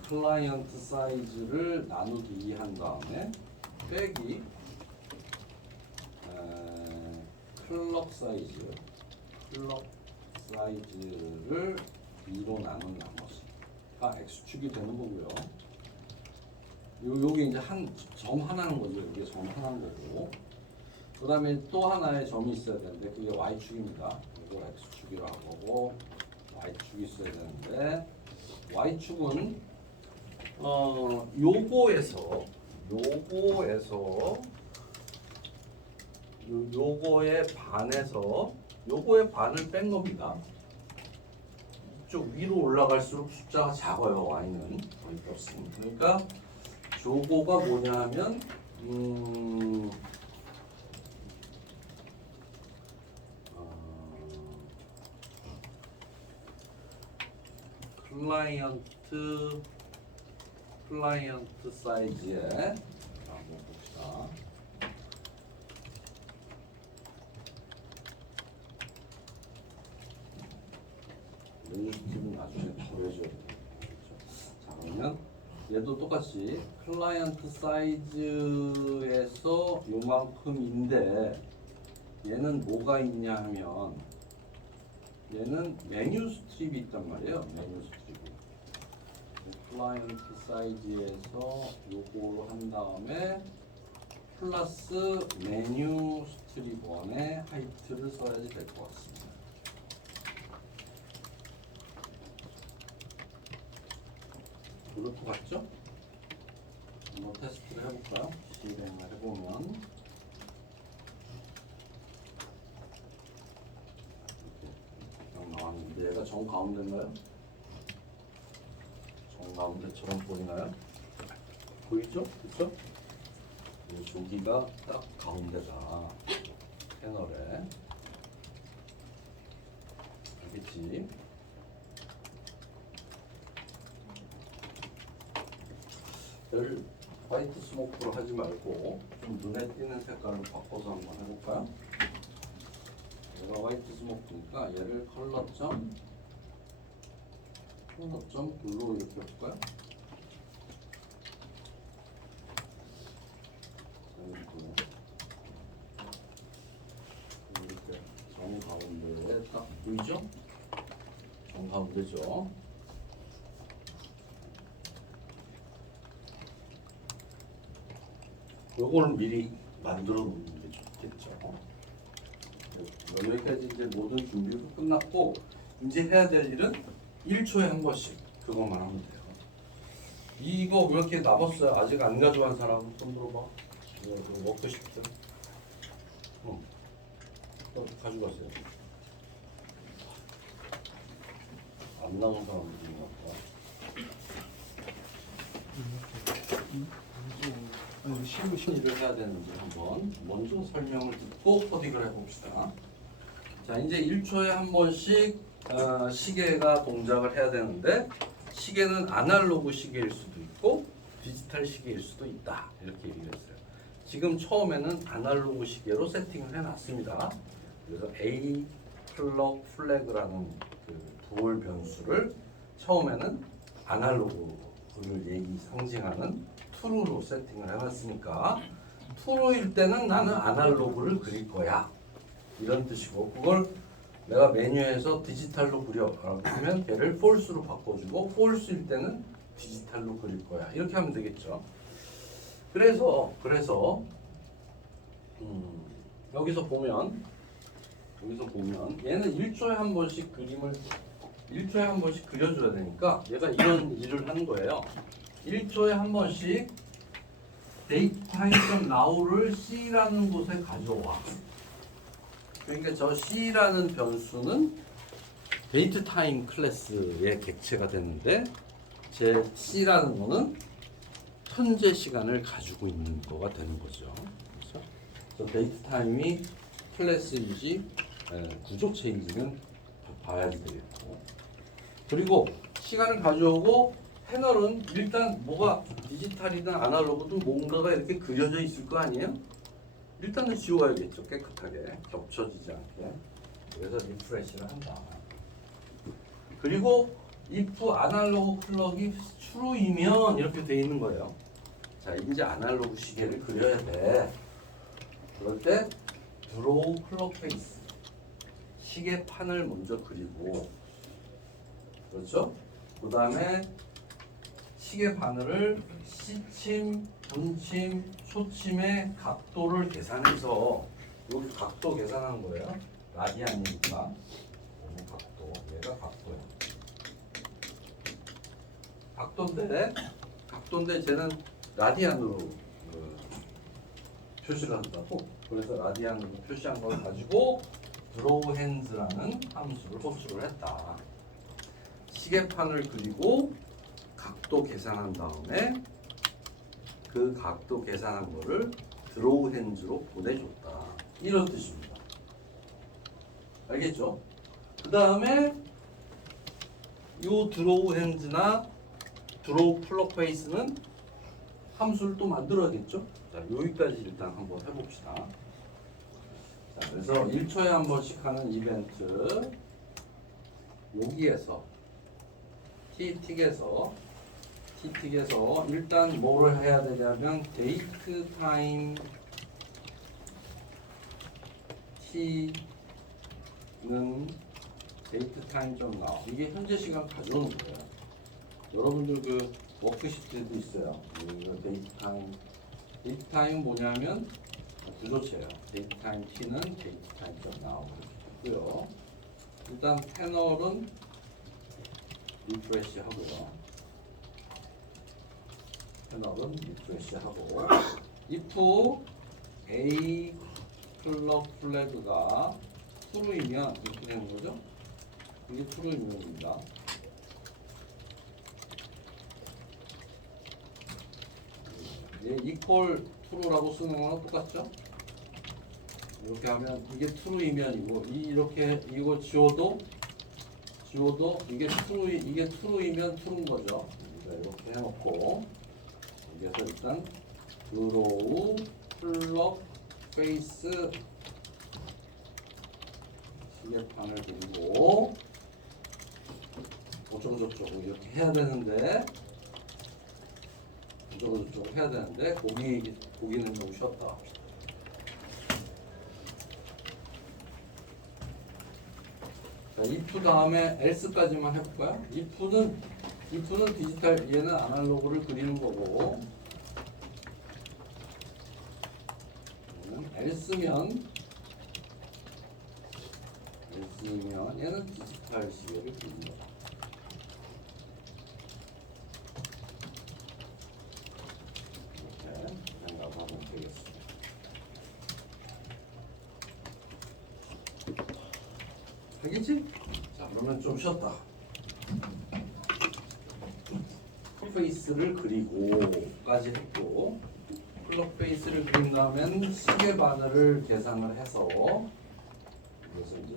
클라이언트 사이즈를 나누기 2 한 다음에 빼기 클럭 사이즈를 2로 나눈 나머지가 x축이 되는 거고요. 요게 이제 점 하나는 거죠. 이게 점 하나인 거고. 그 다음에 또 하나의 점이 있어야 되는데 그게 y축입니다. 이걸 x축이라고 하고 y축이 있어야 되는데 y축은 요거의 반에서 요거의 반을 뺀 겁니다. 이쪽 위로 올라갈수록 숫자가 작아요. y는 거의 없습니다. 그러니까 요거가 뭐냐면 클라이언트 클라이언트 사이즈에 한번 봅시다. 메뉴 스트립은 나중에 보여줘야 돼요. 자, 그러면 얘도 똑같이 클라이언트 사이즈에서 요만큼인데 얘는 뭐가 있냐 하면 얘는 메뉴 스트립이 있단 말이에요. 메뉴 스트립이. 클라이언트 사이즈에서 요거를 한 다음에 플러스 메뉴 스트립 1의 하이트를 써야지 될 것 같습니다. 그럴 것 같죠? 한번 테스트를 해볼까요? 실행을 해보면 이렇게 나왔는데 얘가 정 가운데인가요? 정 가운데처럼 보이나요? 보이죠? 그렇죠? 여기가 딱 가운데다 패널에 알겠지? 별 화이트 스모크로 하지 말고 좀 눈에 띄는 색깔을 바꿔서 한번 해볼까요? 얘가 화이트 스모크니까 얘를 컬러점 블루 이렇게 해볼까요? 이렇게 정 가운데에 딱 보이죠? 정 가운데죠? 요거를 미리 만들어 놓는 게 좋겠죠. 여기까지 이제 모든 준비가 끝났고 이제 해야 될 일은 1초에 한 번씩 그것만 하면 돼요. 이거 왜 이렇게 남았어요? 아직 안 가져간 사람 손 들어봐. 이거 먹고 싶대. 가져가세요. 안 나온 사람들이 있나 보다. 무슨 일을 해야 되는지 한번 먼저 설명을 듣고 코딩을 해봅시다. 자, 이제 1초에 한 번씩 시계가 동작을 해야 되는데 시계는 아날로그 시계일 수도 있고 디지털 시계일 수도 있다. 이렇게 얘기를 했어요. 지금 처음에는 아날로그 시계로 세팅을 해놨습니다. 그래서 A 클럭 플래그라는 그 부월 변수를 처음에는 아날로그를 상징하는 true로 세팅을 해놨으니까 true일 때는 나는 아날로그를 그릴 거야 이런 뜻이고 그걸 내가 메뉴에서 디지털로 그려라고 하면 걔를 false로 바꿔주고 false일 때는 디지털로 그릴 거야 이렇게 하면 되겠죠. 그래서 여기서 보면 얘는 1초에 한 번씩 그림을 1초에 한 번씩 그려줘야 되니까 얘가 이런 일을 하는 거예요. 1초에 한 번씩 datetime.now를 C라는 곳에 가져와. 그러니까 저 C라는 변수는 datetime 클래스의 객체가 되는데 제 C라는 거는 현재 시간을 가지고 있는 거가 되는 거죠. 그래서 datetime이 클래스인지 구조체인지는 봐야 되겠고 그리고 시간을 가져오고 패널은 일단 뭐가 디지털이든 아날로그든 뭔가가 이렇게 그려져 있을 거 아니에요? 일단은 지워야겠죠. 깨끗하게 겹쳐지지 않게. 그래서 리프레시를 한다. 그리고 if 아날로그 클럭이 true이면 이렇게 돼 있는 거예요. 자, 이제 아날로그 시계를 그려야 돼. 그럴 때 draw clock face 시계판을 먼저 그리고 그렇죠? 그 다음에 시계 바늘을 시침, 분침, 초침의 각도를 계산해서 여기 각도 계산한 거예요. 라디안이니까 각도, 얘가 각도야. 각도인데 쟤는 라디안으로 표시를 한다고. 그래서 라디안으로 표시한 걸 가지고 drawhands라는 함수를 호출을 했다. 시계판을 그리고 각도 계산한 다음에 그 각도 계산한 거를 drawhands로 보내줬다. 이런 뜻입니다. 알겠죠? 그 다음에 요 drawhands나 드로우 플럭 페이스는 함수를 또 만들어야겠죠? 자, 여기까지 일단 한번 해봅시다. 자, 그래서 1초에 한 번씩 하는 이벤트 여기에서 t틱에서 일단 뭐를 해야 되냐면 데이트 타임 t는 데이트 타임 점 나와. 이게 현재 시간 가져오는 거예요. 여러분들 그 워크시트에도 있어요. 데이트 타임 뭐냐면 구조체예요. 데이트 타임 t는 데이트 타임 점 나와 이렇게 있고요. 일단 패널은 리프레시 하고요. 패널은 리프레시 하고 if a 플럭 플래그가 true이면 이렇게 되는 거죠. 이게 true입니다. 얘 equal true라고 쓰는 거랑 똑같죠? 이렇게 하면 이게 true이면이고 이렇게 이거 지워도 이게 true이면 true인 거죠. 이렇게 해놓고 여기서 일단 draw plug face 시계판을 그리고 어쩌고저쩌고 이렇게 해야 되는데 어쩌고저쩌고 해야 되는데 거기는 너무 쉬었다. 자, if 다음에 else까지만 해볼까요? if는 디지털, 얘는 아날로그를 그리는 거고, else면 얘는 디지털 시계를 그리는 거다. 이렇게 생각하면 되겠습니다. 알겠지? 자, 그러면 좀 쉬었다. 페이스를 그리고까지 했고, 플럭 페이스를 그린 다음엔 시계 바늘을 계산을 해서 그래서 이제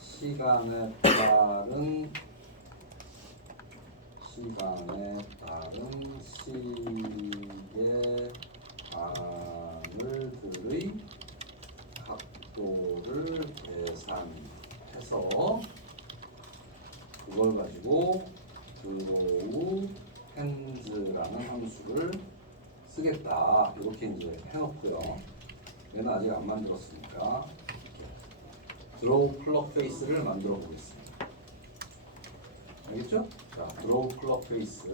시간에 따른 시계 바늘들의 각도를 계산해서 그걸 가지고 드로우 핸즈라는 함수를 쓰겠다. 이렇게 이제 해놓고요. 얘는 아직 안 만들었으니까 드로우 플럭 페이스를 만들어 보겠습니다. 알겠죠? 자, 드로우 플럭 페이스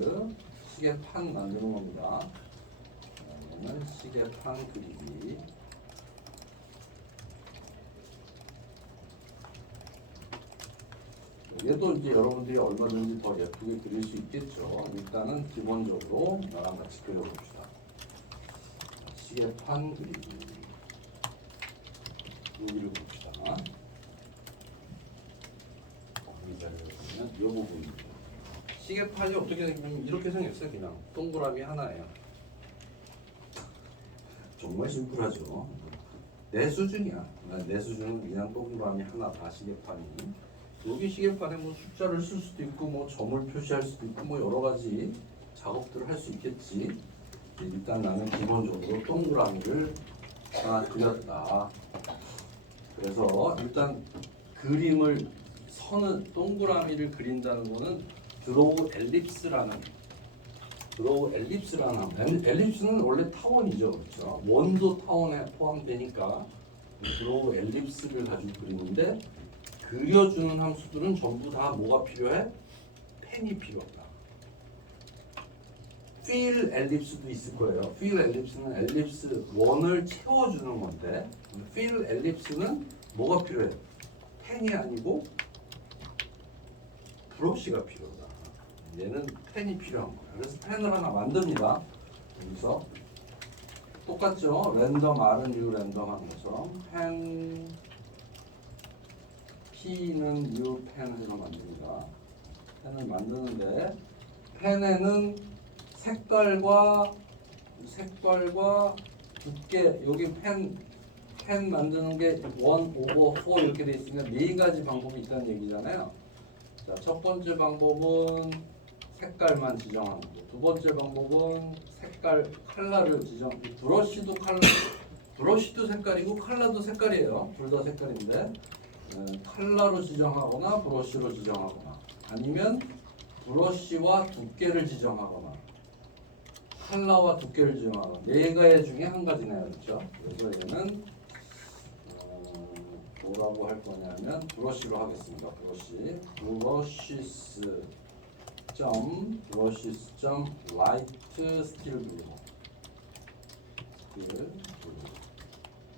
시계판 만드는 겁니다. 얘는 시계판 그리기. 얘도 이제 여러분들이 얼마든지 더 예쁘게 그릴 수 있겠죠. 일단은 기본적으로 나랑 같이 그려봅시다. 시계판 그리기. 여기를 봅시다. 이 자리를 보면 이 부분입니다. 시계판이 어떻게 생기면 이렇게 생겼어요. 그냥 동그라미 하나예요. 정말 심플하죠. 내 수준이야. 내 수준은 그냥 동그라미 하나다. 시계판이. 여기 시계판에 뭐 숫자를 쓸 수도 있고 뭐 점을 표시할 수도 있고 뭐 여러 가지 작업들을 할 수 있겠지. 일단 나는 기본적으로 동그라미를 하나 그렸다. 그래서 일단 그림을 선은 동그라미를 그린다는 거는 드로우 엘립스라는 엘립스는 원래 타원이죠. 그렇죠? 원도 타원에 포함되니까 드로우 엘립스를 가지고 그리는데 그려주는 함수들은 전부 다 뭐가 필요해? 펜이 필요하다. fill ellipse도 있을 거예요. fill ellipse는 엘립스 원을 채워주는 건데 fill ellipse는 뭐가 필요해? 펜이 아니고 브러쉬가 필요하다. 얘는 펜이 필요한 거야. 그래서 펜을 하나 만듭니다. 여기서 똑같죠? 랜덤 R은 U 랜덤 하는 것처럼 펜 P는 U 펜을 만듭니다. 펜을 만드는데 펜에는 색깔과 두께 여기 펜 만드는 게 1/4 이렇게 돼 있으면 네 가지 방법이 있다는 얘기잖아요. 자, 첫 번째 방법은 색깔만 지정하는 거. 두 번째 방법은 색깔 컬러를 지정. 브러쉬도 컬러, 브러쉬도 색깔이고 컬러도 색깔이에요. 둘 다 색깔인데 컬러로 지정하거나 브러쉬로 지정하거나 아니면 브러쉬와 두께를 지정하거나 컬러와 두께를 지정하거나 네 가지 중에 한 가지네요, 그렇죠? 그래서 얘는 뭐라고 할 거냐면 브러쉬로 하겠습니다. 브러쉬 brushes light steel blue.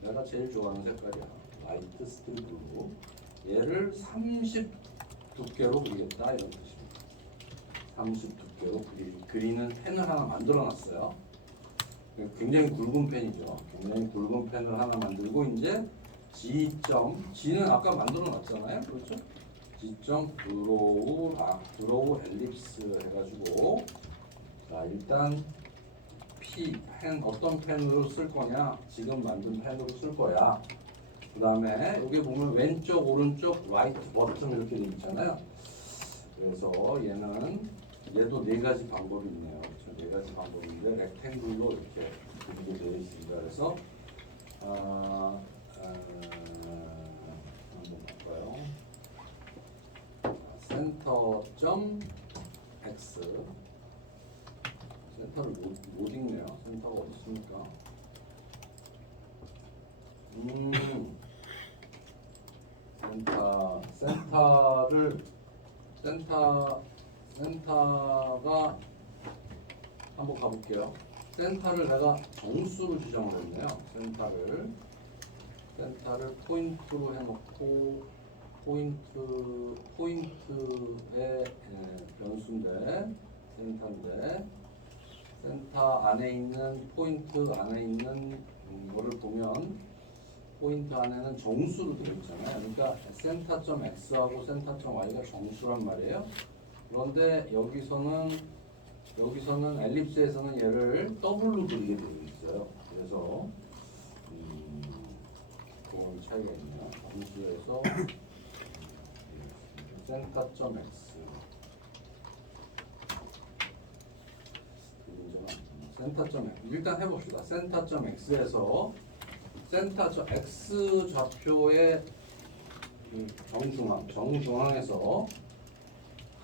내가 제일 좋아하는 색깔이야. 라이트 스틸 블루. 얘를 30 두께로 그리겠다 이런 뜻입니다. 30 두께로 그리는 펜을 하나 만들어 놨어요. 굉장히 굵은 펜이죠. 굉장히 굵은 펜을 하나 만들고 이제 G는 아까 만들어 놨잖아요. 그렇죠? G점 드로우 엘립스 해가지고 자 일단 펜 어떤 펜으로 쓸 거냐? 지금 만든 펜으로 쓸 거야. 그 다음에 여기 보면 왼쪽, 오른쪽, 라이트 버튼 이렇게 돼 있잖아요. 그래서 얘도 네 가지 방법이 있네요. 그렇죠? 네 가지 방법인데 렉탱글로 이렇게 그리게 되어 있습니다. 그래서 한번 볼까요? 센터 점 X 센터를 못 읽네요. 센터가 어디 있습니까? 센터가 한번 가볼게요. 센터를 내가 정수로 지정을 했네요. 센터를 포인트로 해놓고 포인트의 변수인데 센터인데 센터 안에 있는 포인트 안에 있는 거를 보면 포인트 안에는 정수로 되어 있잖아요. 그러니까 센터점 x하고 센터점 y가 정수란 말이에요. 그런데 여기서는 엘립스에서는 얘를 더블로 그리게 되어 있어요. 그래서 그런 차이가 있네요. 정수에서 센터점 x 센터점 x 일단 해봅시다. 센터점 x에서 센터점 x 좌표의 정중앙에서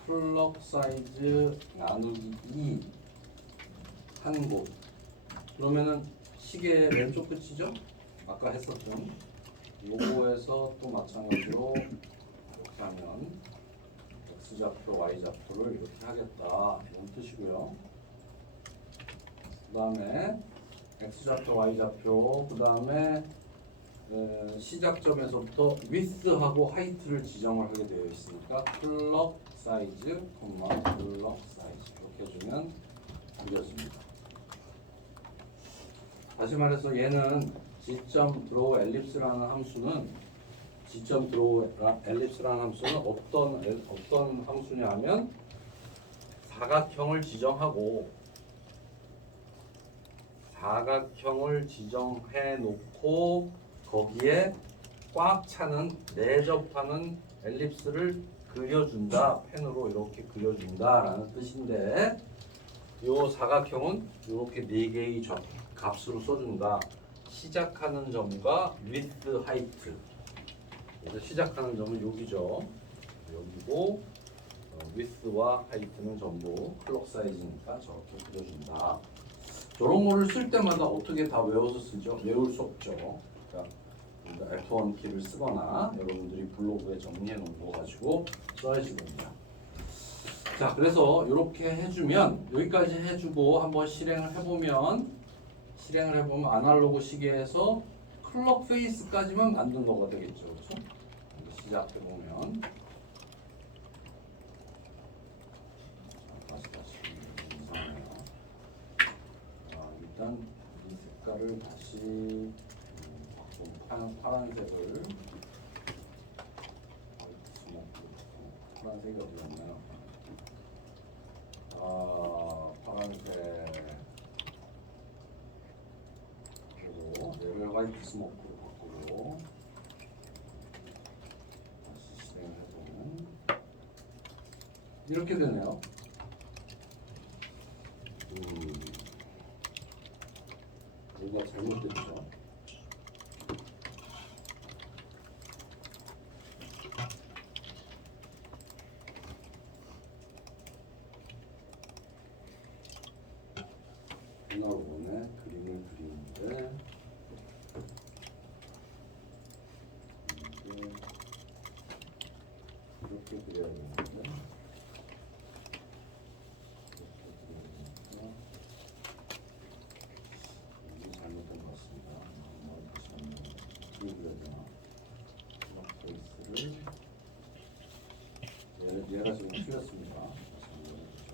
클럭 사이즈 나누기 2 한 곳. 그러면은 시계 왼쪽 끝이죠? 아까 했었던 요거에서 또 마찬가지로 이렇게 하면 x 좌표, y 좌표를 이렇게 하겠다 이런 뜻이고요. 그 다음에 x좌표, y좌표, 그 다음에 시작점에서부터 width하고 height를 지정을 하게 되어 있으니까 클럭 사이즈, 클럭 사이즈 이렇게 해주면 그려집니다. 다시 말해서 얘는 G점 드로우 엘립스라는 함수는 어떤 함수냐 하면 사각형을 지정해 놓고 거기에 꽉 차는 내접하는 엘립스를 그려준다. 펜으로 이렇게 그려준다라는 뜻인데 이 사각형은 이렇게 네 개의 값으로 써준다. 시작하는 점과 width, height. 그래서 시작하는 점은 여기죠. 여기고 width와 height는 전부 클럭 사이즈니까 저렇게 그려준다. 저런 거를 쓸 때마다 어떻게 다 외워서 쓰죠? 외울 수 없죠. 그러니까 F1 키를 쓰거나 여러분들이 블로그에 정리해 놓은 거 가지고 써야지 됩니다. 자, 그래서 이렇게 해주면 여기까지 해주고 한번 실행을 해보면 아날로그 시계에서 클럭 페이스까지만 만든 거가 되겠죠, 그렇죠? 시작해 보면 다시 이상해요. 일단 이 색깔을 다시 파란색을 파란색이 어디였나요? 파란색 그리고 얘를 화이트 스모크로 바꾸고 다시 실행을 해보면 이렇게 되네요. 잘못됐죠. 패널1에 그림을 그리는데 이렇게 그려야 되는데 이게 잘못된 것 같습니다. 다시 한번 어떻게 그려야 되나? 베이스를 얘가 지금 틀렸습니다. 다시 한번 해보죠.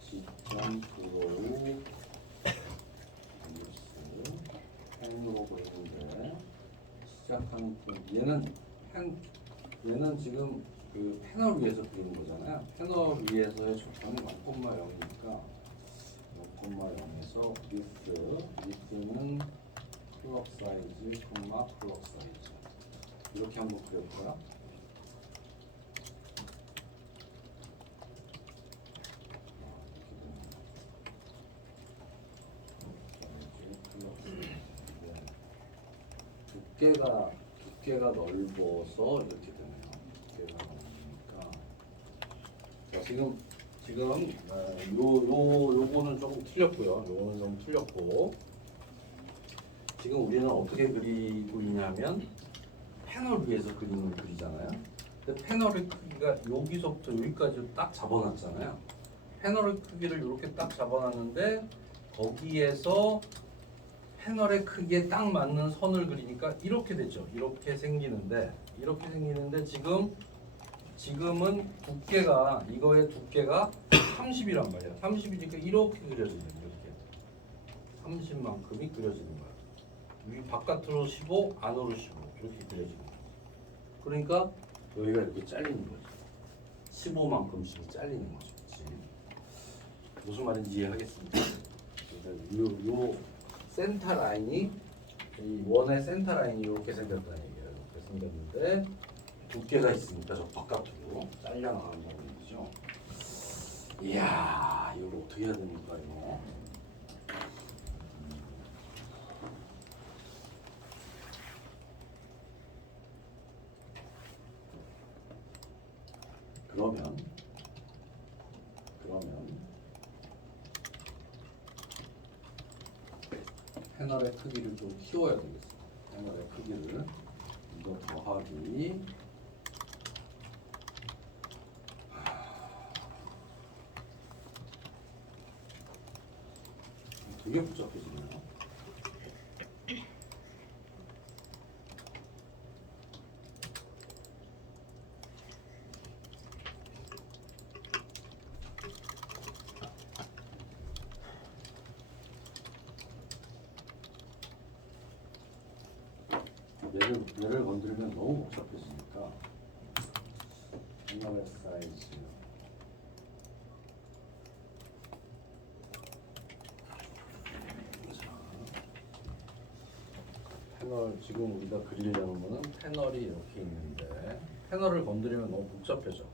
지점 프로우 뉴스 펜으로 보이는데 시작하는 얘는 지금 그 패널 위에서 그리는 거잖아요. 패널 위에서의 조건이 0,0이니까 0,0에서 width는 클럭 사이즈, 클럭 사이즈 이렇게 한번 그려볼까요? 두께가 넓어서 이렇게 되네요. 두께가 넓으니까 자 지금 요거는 조금 틀렸고요. 요거는 좀 틀렸고 지금 우리는 어떻게 그리고 있냐면 패널 위에서 그림을 그리잖아요. 근데 패널의 크기가 여기서부터 여기까지 딱 잡아놨잖아요. 패널의 크기를 이렇게 딱 잡아놨는데 거기에서 패널의 크기에 딱 맞는 선을 그리니까 이렇게 되죠. 이렇게 생기는데 지금은 두께가 이거의 두께가 30이란 말이야. 30이니까 이렇게 그려지는 이렇게 30만큼이 그려지는 거야. 위 바깥으로 15, 안으로 15 이렇게 그려지는 거야. 그러니까 여기가 이렇게 잘리는 거죠. 15만큼씩 잘리는 거죠. 그치? 무슨 말인지 이해하겠습니까? 요 센터 라인이 이 원의 센터 라인이 이렇게 생겼다는 얘기예요. 이렇게 생겼는데 두께가 있으니까 저 바깥으로 잘려 나간다는 얘기죠. 이야, 이걸 어떻게 해야 됩니까, 이거? 그러면 패널의 크기를 좀 키워야 되겠습니다. 패널의 크기를 이거 더하기 되게 복잡해지네요. 얘를 건드리면 너무 복잡해지니까 패널의 사이즈 패널 지금 우리가 그리려는 거는 패널이 이렇게 있는데 패널을 건드리면 너무 복잡해져.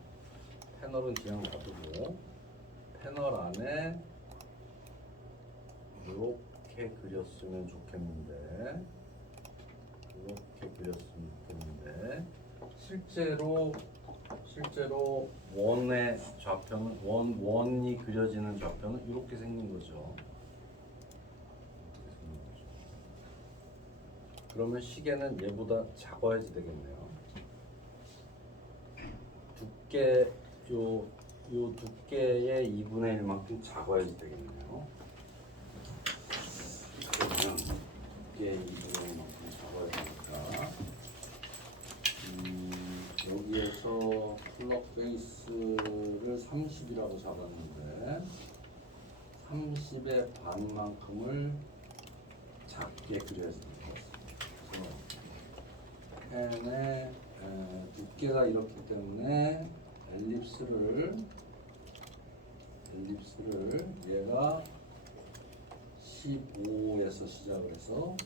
패널은 그냥 놔두고 패널 안에 이렇게 그렸으면 좋겠는데 실제로 원의 좌표는 원이 그려지는 좌표는 이렇게 생긴 거죠. 그러면 시계는 얘보다 작아야지 되겠네요. 요 두께의 2분의 1만큼 작아야지 되겠네요. 그러면 두께의 2분의 1만큼 작아야 되니까 여기에서 클럭 베이스를 30이라고 잡았는데 30의 반만큼을 작게 그려야 될 것 같습니다. 그래서 펜의 두께가 이렇기 때문에 엘립스를 얘가 15에서 시작을 해서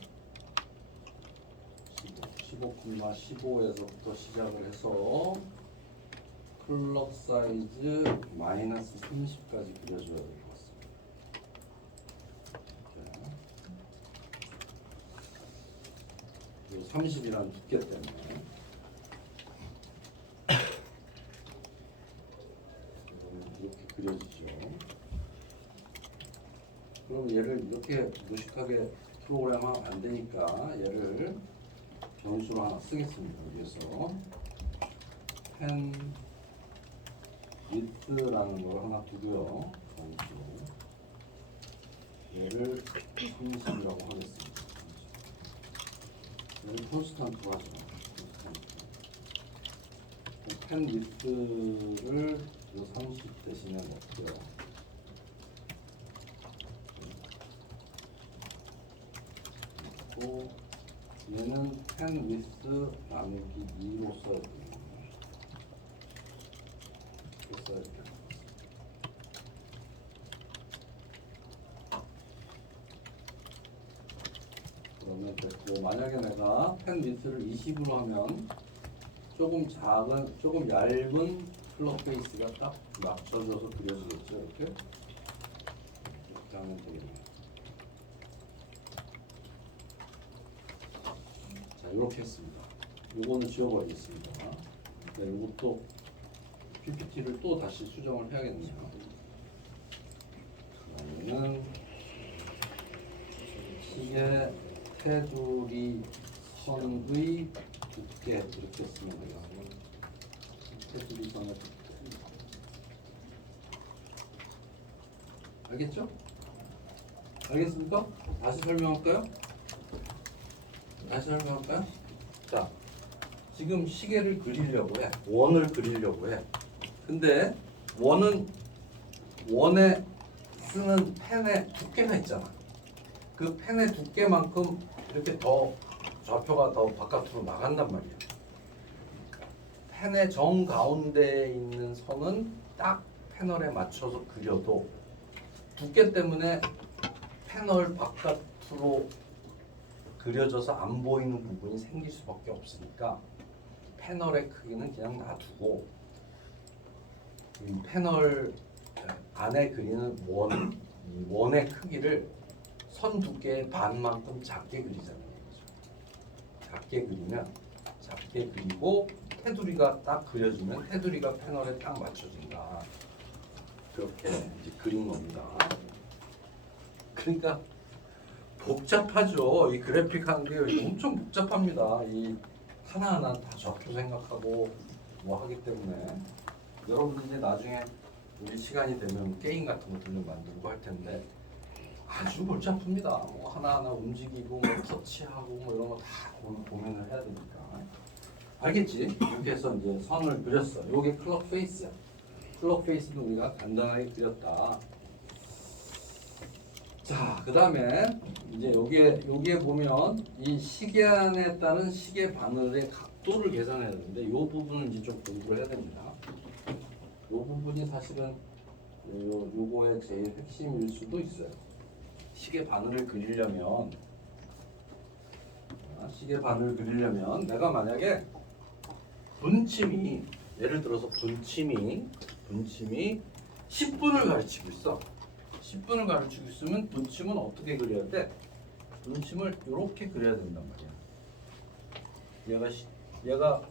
15,15에서부터 시작을 해서 클럭 사이즈 -30까지 그려줘야 될 것 같습니다. 30이라는 두께 때문에. 이렇게 그려지죠. 그럼 얘를 이렇게 무식하게 프로그램하면 안 되니까 얘를 변수로 하나 쓰겠습니다. 여기서 펜 width라는 걸 하나 두고요. 변수. 얘를 30이라고 하겠습니다. 얘를 콘스탄트로 하죠. 펜 width를 30 대신에 넣고요. 그리고 얘는 펜 width 나누기 2로 써야 됩니다. 이렇게 써야 돼요. 그러면 됐고, 만약에 내가 펜 width를 20으로 하면 조금 작은, 조금 얇은 플럭 페이스가 딱 맞춰져서 그려지겠죠. 이렇게 하면 되겠네요. 자, 이렇게 했습니다. 요거는 지워버리겠습니다. 네, 요것도 PPT를 또 다시 수정을 해야겠네요. 그러면은 시계 테두리 선의 두께 이렇게 쓰면 돼요. 테두리 선의 두께. 알겠죠? 알겠습니까? 다시 설명할까요? 다시 설명할까요? 자, 지금 시계를 그리려고 해. 원을 그리려고 해. 근데 원에 쓰는 펜의 두께가 있잖아. 그 펜의 두께만큼 이렇게 더 좌표가 더 바깥으로 나간단 말이야. 펜의 정 가운데에 있는 선은 딱 패널에 맞춰서 그려도 두께 때문에 패널 바깥으로 그려져서 안 보이는 부분이 생길 수밖에 없으니까 패널의 크기는 그냥 놔두고 이 패널 안에 그리는 원의 크기를 선 두께의 반만큼 작게 그리자는 거죠. 작게 그리면 작게 그리고 테두리가 딱 그려지면 테두리가 패널에 딱 맞춰진다. 그렇게 이제 그린 겁니다. 그러니까 복잡하죠. 이 그래픽 하는 게 엄청 복잡합니다. 이 하나하나 다 좌표 생각하고 뭐 하기 때문에 여러분들 이제 나중에 우리 시간이 되면 게임 같은 것도 좀 만들고 할 텐데 아주 골치 아픕니다. 뭐 하나하나 움직이고 뭐 터치하고 뭐 이런 거 다 고민을 해야 되니까. 알겠지? 이렇게 해서 이제 선을 그렸어. 요게 클럭 페이스야. 클럭 페이스도 우리가 간단하게 그렸다. 자, 그 다음에 이제 여기에 보면 이 시계 안에 따른 시계 바늘의 각도를 계산해야 되는데 이 부분은 이제 좀 공부를 해야 됩니다. 이 부분이 사실은 요거의 제일 핵심일 수도 있어요. 시계 바늘을 그리려면 내가 만약에 분침이 예를 들어서 분침이 10분을 가르치고 있어. 10분을 가르치고 있으면 분침은 어떻게 그려야 돼? 분침을 이렇게 그려야 된단 말이야. 얘가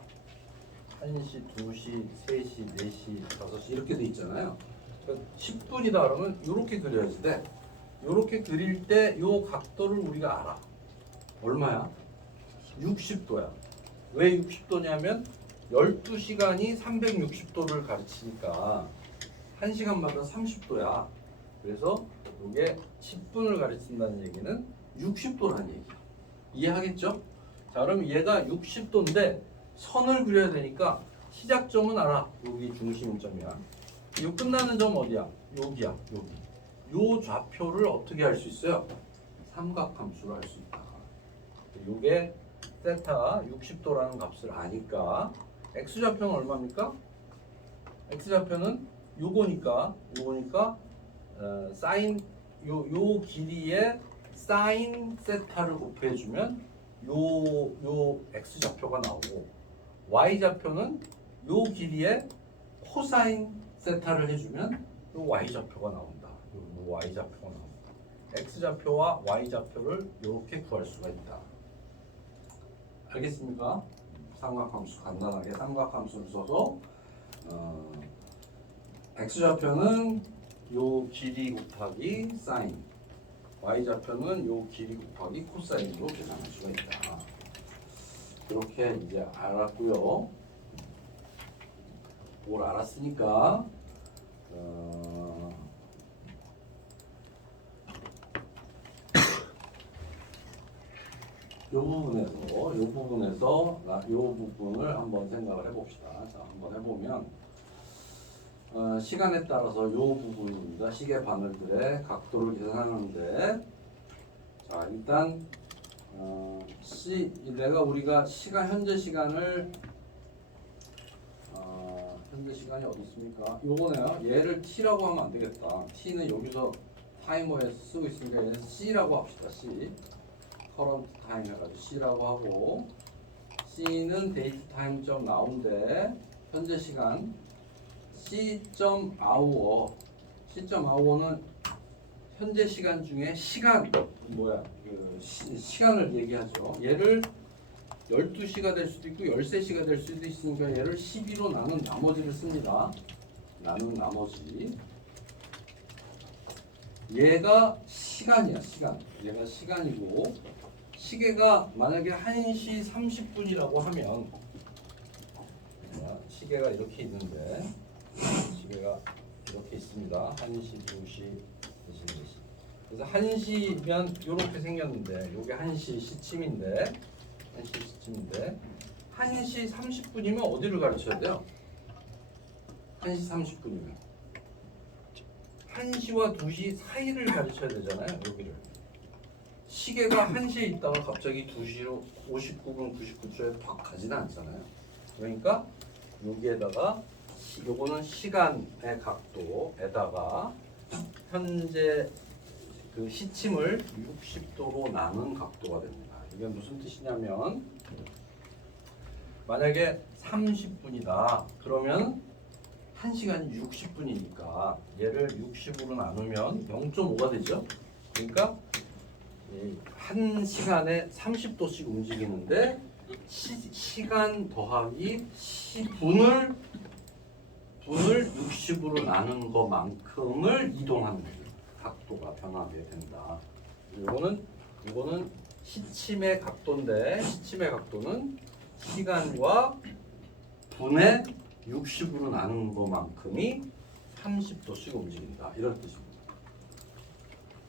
1시, 2시, 3시, 4시, 5시 이렇게 돼 있잖아요. 그러니까 10분이다 그러면 이렇게 그려야지 돼. 이렇게 그릴 때 이 각도를 우리가 알아. 얼마야? 60도야. 왜 60도냐면 12시간이 360도를 가르치니까 1시간마다 30도야. 그래서 이게 10분을 가르친다는 얘기는 60도라는 얘기야. 이해하겠죠? 자, 그럼 얘가 60도인데 선을 그려야 되니까 시작점은 알아. 여기 중심점이야. 이 끝나는 점 어디야? 여기야. 여기. 요 좌표를 어떻게 할 수 있어요? 삼각함수로 할 수 있다. 요게 세타 60도라는 값을 아니까 x좌표는 얼마입니까? x좌표는 요거니까 사인 요 길이에 사인 세타를 곱해주면 요 x좌표가 나오고 y좌표는 요 길이에 코사인 세타를 해주면 요 y좌표가 나온다. 요 y좌표가 나온다. x좌표와 y좌표를 이렇게 구할 수가 있다. 알겠습니까? 삼각함수 간단하게 삼각함수를 써서 x좌표는 요 길이 곱하기 사인, y좌표는 요 길이 곱하기 코사인으로 계산할 수가 있다. 이렇게 이제 알았고요. 뭘 알았으니까 요 부분에서 요 부분을 한번 생각을 해봅시다. 자, 한번 해보면 시간에 따라서 요 부분입니다. 시계 바늘들의 각도를 계산하는데, 자 일단 내가 우리가 현재 시간을 현재 시간이 어디 있습니까? 요거네요. 얘를 t라고 하면 안 되겠다. t는 여기서 타이머에 쓰고 있으니까 얘는 c라고 합시다. c. 커런트 타임 해가지고 c라고 하고, c는 데이트 타임 점 나오인데 현재 시간 c.hour. c.hour는 현재 시간 중에 시간을 얘기하죠. 얘를 12시가 될 수도 있고 13시가 될 수도 있으니까 얘를 12로 나눈 나머지를 씁니다. 나눈 나머지. 얘가 시간이야, 시간. 얘가 시간이고, 시계가 만약에 1시 30분이라고 하면, 시계가 이렇게 있는데, 시계가 이렇게 있습니다. 1시, 2시, 3시, 4시. 그래서 1시면 이렇게 생겼는데, 요게 1시 시침인데, 1시 30분이면 어디를 가르쳐야 돼요? 1시 30분이면 1시와 2시 사이를 가르쳐야 되잖아요. 여기를. 시계가 1시에 있다가 갑자기 2시로 59분 99초에 팍 가지는 않잖아요. 그러니까 여기에다가 요거는 시간의 각도에다가 현재 그 시침을 60도로 나눈 각도가 됩니다. 이게 무슨 뜻이냐면, 만약에 30분이다 그러면 1시간이 60분이니까 얘를 60으로 나누면 0.5가 되죠. 그러니까 1시간에 30도씩 움직이는데 시간 더하기 분을 60으로 나눈 것만큼을 이동하는 각도가 변하게 된다. 이거는 시침의 각도인데, 시침의 각도는 시간과 분의 60으로 나눈 것만큼이 30도씩 움직인다. 이런 뜻입니다.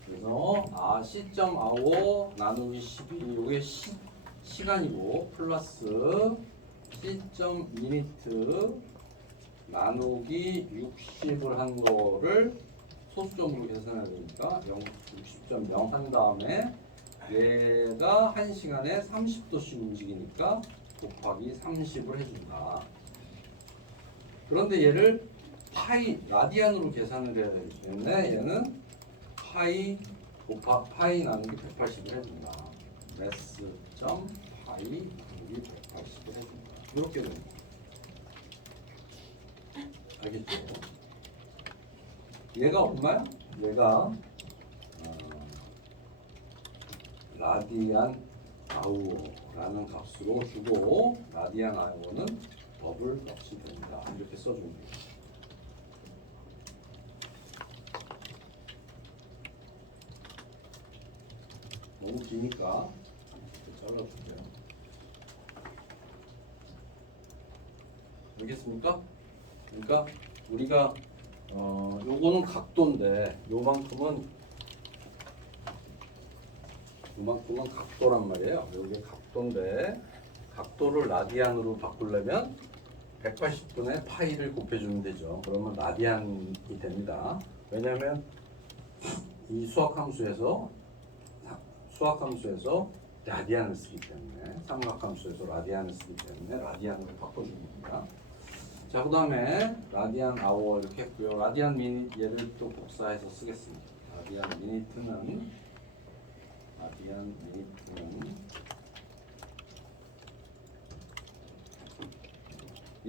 그래서 C.hour 나누기 12, 이게 시간이고, 플러스 C.minute 나누기 60을 한 거를 소수점으로 계산해야 되니까 60.0 한 다음에 얘가 1시간에 30도씩 움직이니까 곱하기 30을 해준다. 그런데 얘를 라디안으로 계산을 해야 되기 때문에 얘는 파이 나누기 180을 해준다. mass.파이 나누기 180을 해준다. 이렇게 됩니다. 알겠죠? 얘가 얼마야? 얘가 라디안 아우어라는 값으로 주고, 라디안 아우어는 더블 값이 됩니다. 이렇게 써주면 돼요. 너무 기니까 이렇게 잘라줄게요. 알겠습니까? 그러니까 우리가 요거는 각도인데 요만큼은 각도란 말이에요. 요게 각도인데, 각도를 라디안으로 바꾸려면 180분의 파이를 곱해주면 되죠. 그러면 라디안이 됩니다. 왜냐하면 이 수학함수에서 라디안을 쓰기 때문에, 삼각함수에서 라디안을 쓰기 때문에 라디안으로 바꿔주는 겁니다. 자, 그 다음에 라디안 아워 이렇게 했고요. 라디안 미니트 얘를 또 복사해서 쓰겠습니다. 라디안 미니트는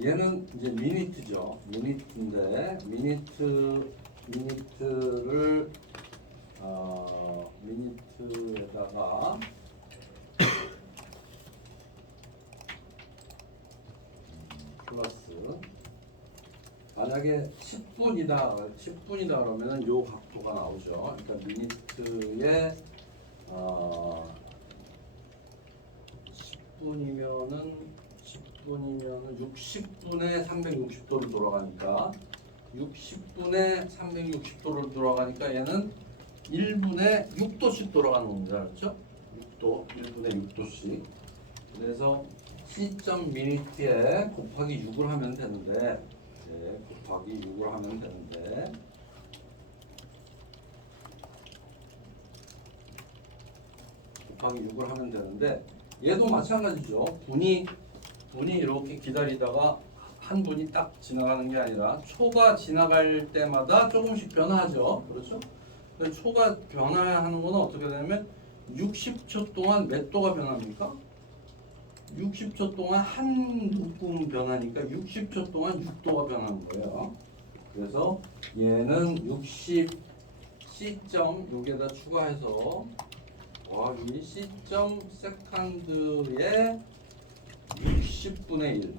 얘는 이제 미니트죠. 미니트인데 미니트에다가 플러스 만약에 10분이다 그러면은 요 각도가 나오죠. 그러니까 미니트에 10분이면은 60분에 360도를 돌아가니까 60분에 360도를 돌아가니까 얘는 1분에 6도씩 돌아가는 겁니다. 그렇죠? 6도, 1분에 6도씩. 그래서 시점 미니트에 곱하기 6을 하면 되는데 곱하기 6을 하면 되는데 얘도 마찬가지죠. 분이 이렇게 기다리다가 한 분이 딱 지나가는 게 아니라 초가 지나갈 때마다 조금씩 변화하죠. 그렇죠? 근데 초가 변화하는 건 어떻게 되냐면 60초 동안 몇 도가 변합니까? 60초 동안 한 묶음 변하니까 60초 동안 6도가 변하는 거예요. 그래서 얘는 60 C점 여기에다 추가해서 더하기 C점 세컨드의 60분의 1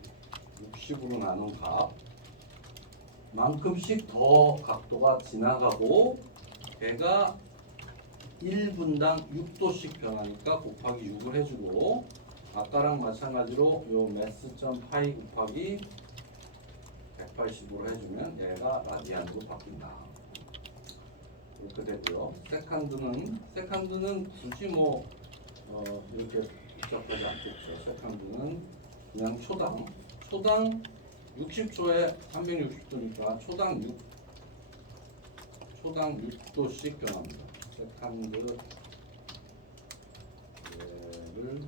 60으로 나눈 값 만큼씩 더 각도가 지나가고 걔가 1분당 6도씩 변하니까 곱하기 6을 해주고 아까랑 마찬가지로 요 매스점 파이 곱하기 180으로 해주면 얘가 라디안으로 바뀐다. 이렇게 되고요. 세컨드는 굳이 이렇게 복잡하지 않겠죠. 세컨드는 그냥 초당 60초에 360도니까 초당 6도씩 변합니다. 세컨드 얘를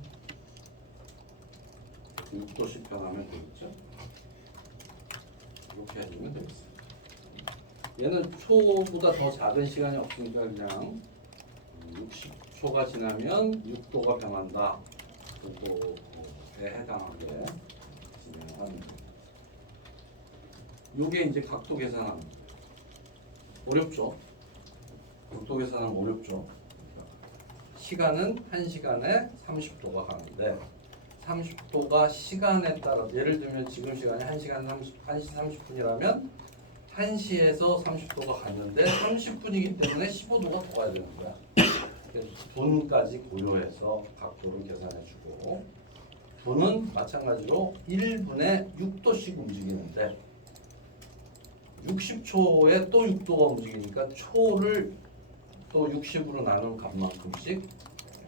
6도씩 변하면 되겠죠. 이렇게 해주면 되겠습니다. 얘는 초보다 더 작은 시간이 없으니까 그냥 60초가 지나면 6도가 변한다. 그거에 해당하게 진행하는 겁니다. 요게 이제 각도 계산하는 거예요. 어렵죠? 각도 계산하면 어렵죠? 시간은 1시간에 30도가 가는데 30도가 시간에 따라 예를 들면 지금 시간이 1시 30분이라면 1시에서 30도가 갔는데 30분이기 때문에 15도가 더 가야 되는 거야. 그래서 분까지 고려해서 각도를 계산해주고 분은 마찬가지로 1분에 6도씩 움직이는데 60초에 또 6도가 움직이니까 초를 또 60으로 나눈 값만큼씩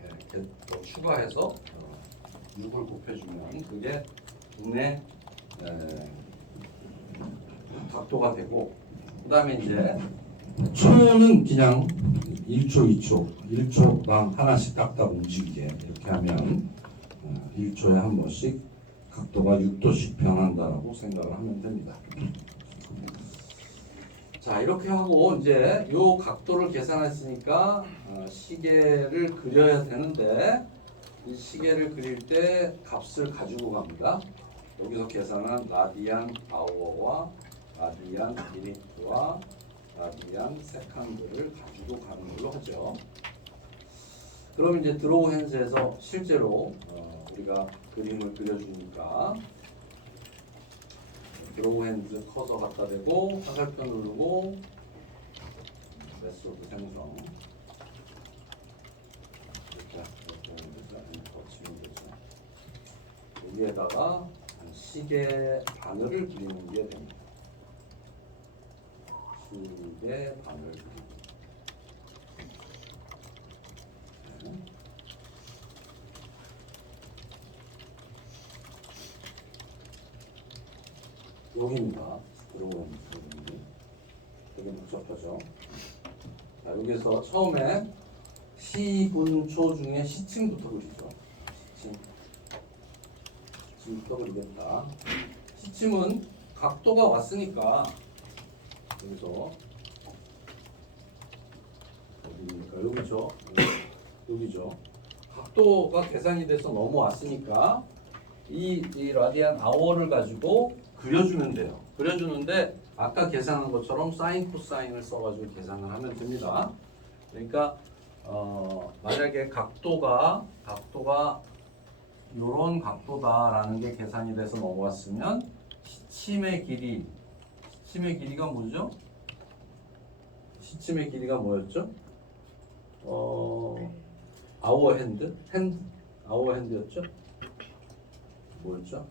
이렇게 또 추가해서 6을 곱해주면 그게 분의 각도가 되고 그 다음에 이제 초는 그냥 1초당 하나씩 딱딱 움직이게 이렇게 하면 1초에 한 번씩 각도가 6도씩 변한다라고 생각을 하면 됩니다. 자 이렇게 하고 이제 요 각도를 계산했으니까 시계를 그려야 되는데 이 시계를 그릴 때 값을 가지고 갑니다. 여기서 계산한 라디안 아워와 라디안 미니트와 라디안 세컨드를 가지고 가는 걸로 하죠. 그럼 이제 드로우 핸즈에서 실제로 우리가 그림을 그려주니까 드로우 핸즈 커서 갖다 대고 화살표 누르고 메소드 생성 거치면 되죠. 여기에다가 시계 바늘을 그리는 게 됩니다. 시계 바늘 그리기. 여기입니다. 들어오는 부분이 되게 복잡하죠. 자, 여기서 처음에 시분초 중에 시층부터 그리죠. 시층부터 그리겠다. 시침은 각도가 왔으니까 여기서 어디입니까? 여기죠. 여기죠. 각도가 계산이 돼서 넘어왔으니까 이 라디안 아워를 가지고 그려주면 돼요. 그려주는데 아까 계산한 것처럼 사인 코사인을 써가지고 계산을 하면 됩니다. 그러니까 만약에 각도가 이런 각도다라는 게 계산이 돼서 넘어왔으면 시침의 길이가 뭐죠? 시침의 길이가 뭐였죠? 아워 핸드? 아워 핸드였죠? 뭐였죠?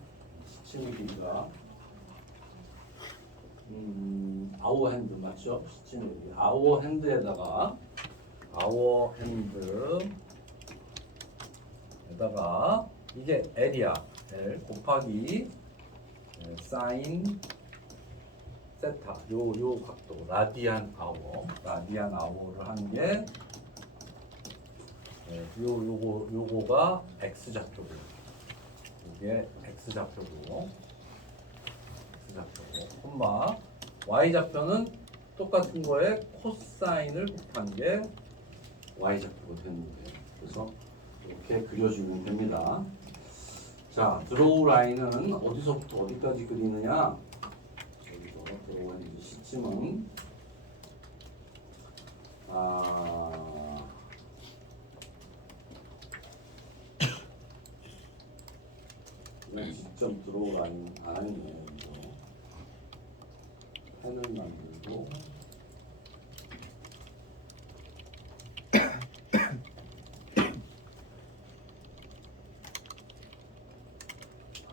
시침의 길이가 아워 핸드 맞죠? 시침의 길이 아워 핸드에다가 이게 L이야. L 곱하기 사인 세타 요 각도 라디안 아워를 한 게 요거가 x 좌표고 이게 x 좌표고 콤마 y 좌표는 똑같은 거에 코사인을 곱한 게 y 좌표가 되는 거예요. 그래서 이렇게 그려주면 됩니다. 자, 드로우 라인은 어디서부터 어디까지 그리느냐? 여기서 드로우 라인 시침은 그냥 직접 드로우 라인 아니에요. 펜을 만들고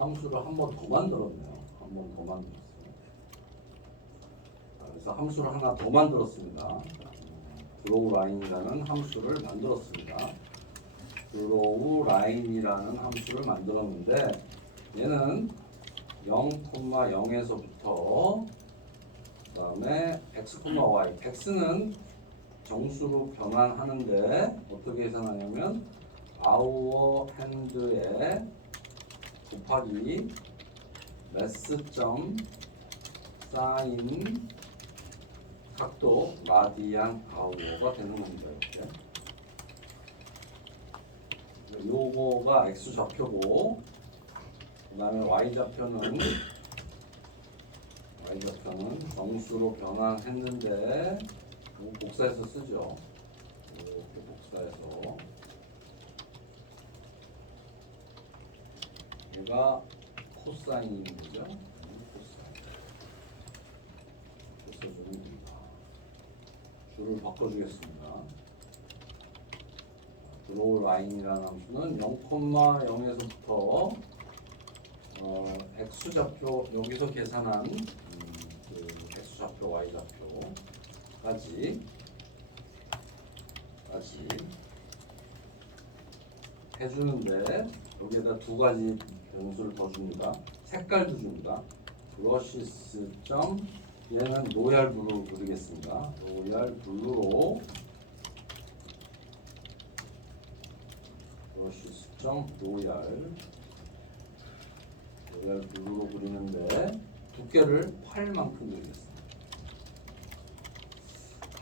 함수를 한 번 더 만들었네요. 한 번 더 만들었어요. 그래서 함수를 하나 더 만들었습니다. 드로우 라인이라는 함수를 만들었습니다. 드로우 라인이라는 함수를 만들었는데 얘는 0,0에서부터 그다음에 x, y. x는 정수로 변환하는데 어떻게 계산하냐면 아워 핸드에 곱하기 매스점 사인 각도 라디안 아우어가 되는 겁니다. 이렇게 요거가 x 좌표고 그 다음에 y 좌표는 정수로 변환했는데 복사해서 쓰죠. 이렇게 복사해서 얘가 코사인인 거죠. 코사인. 줄을 바꿔주겠습니다. 드로우 라인이라는 함수는 0,0에서부터 x 좌표 여기서 계산한 그 x 좌표, y 좌표까지 해주는데 여기에다 두 가지 변수를 더 줍니다. 색깔도 줍니다. 브러시스 점 얘는 로얄 블루로 그리겠습니다. 로얄 블루로 브러시스 점 로얄 블루로 그리는데 두께를 8만큼 그리겠습니다.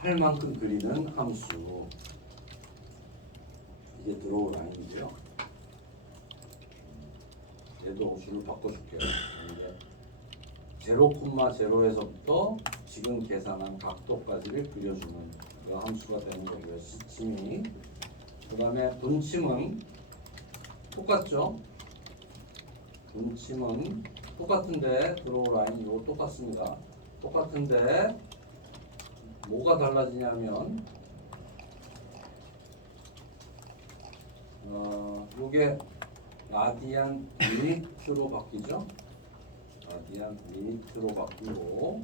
8만큼 그리는 함수 이게 드로우 라인이고요. 얘도 줄을 바꿔줄게요. 0,0에서부터 지금 계산한 각도까지를 그려주는 그 함수가 되는 거고요. 시침이 그 다음에 분침은 똑같죠? 분침은 똑같은데 드로우 라인 이거 똑같습니다. 똑같은데 뭐가 달라지냐면 요게 라디안 유니트로 바뀌죠. 라디안 유니트로 바뀌고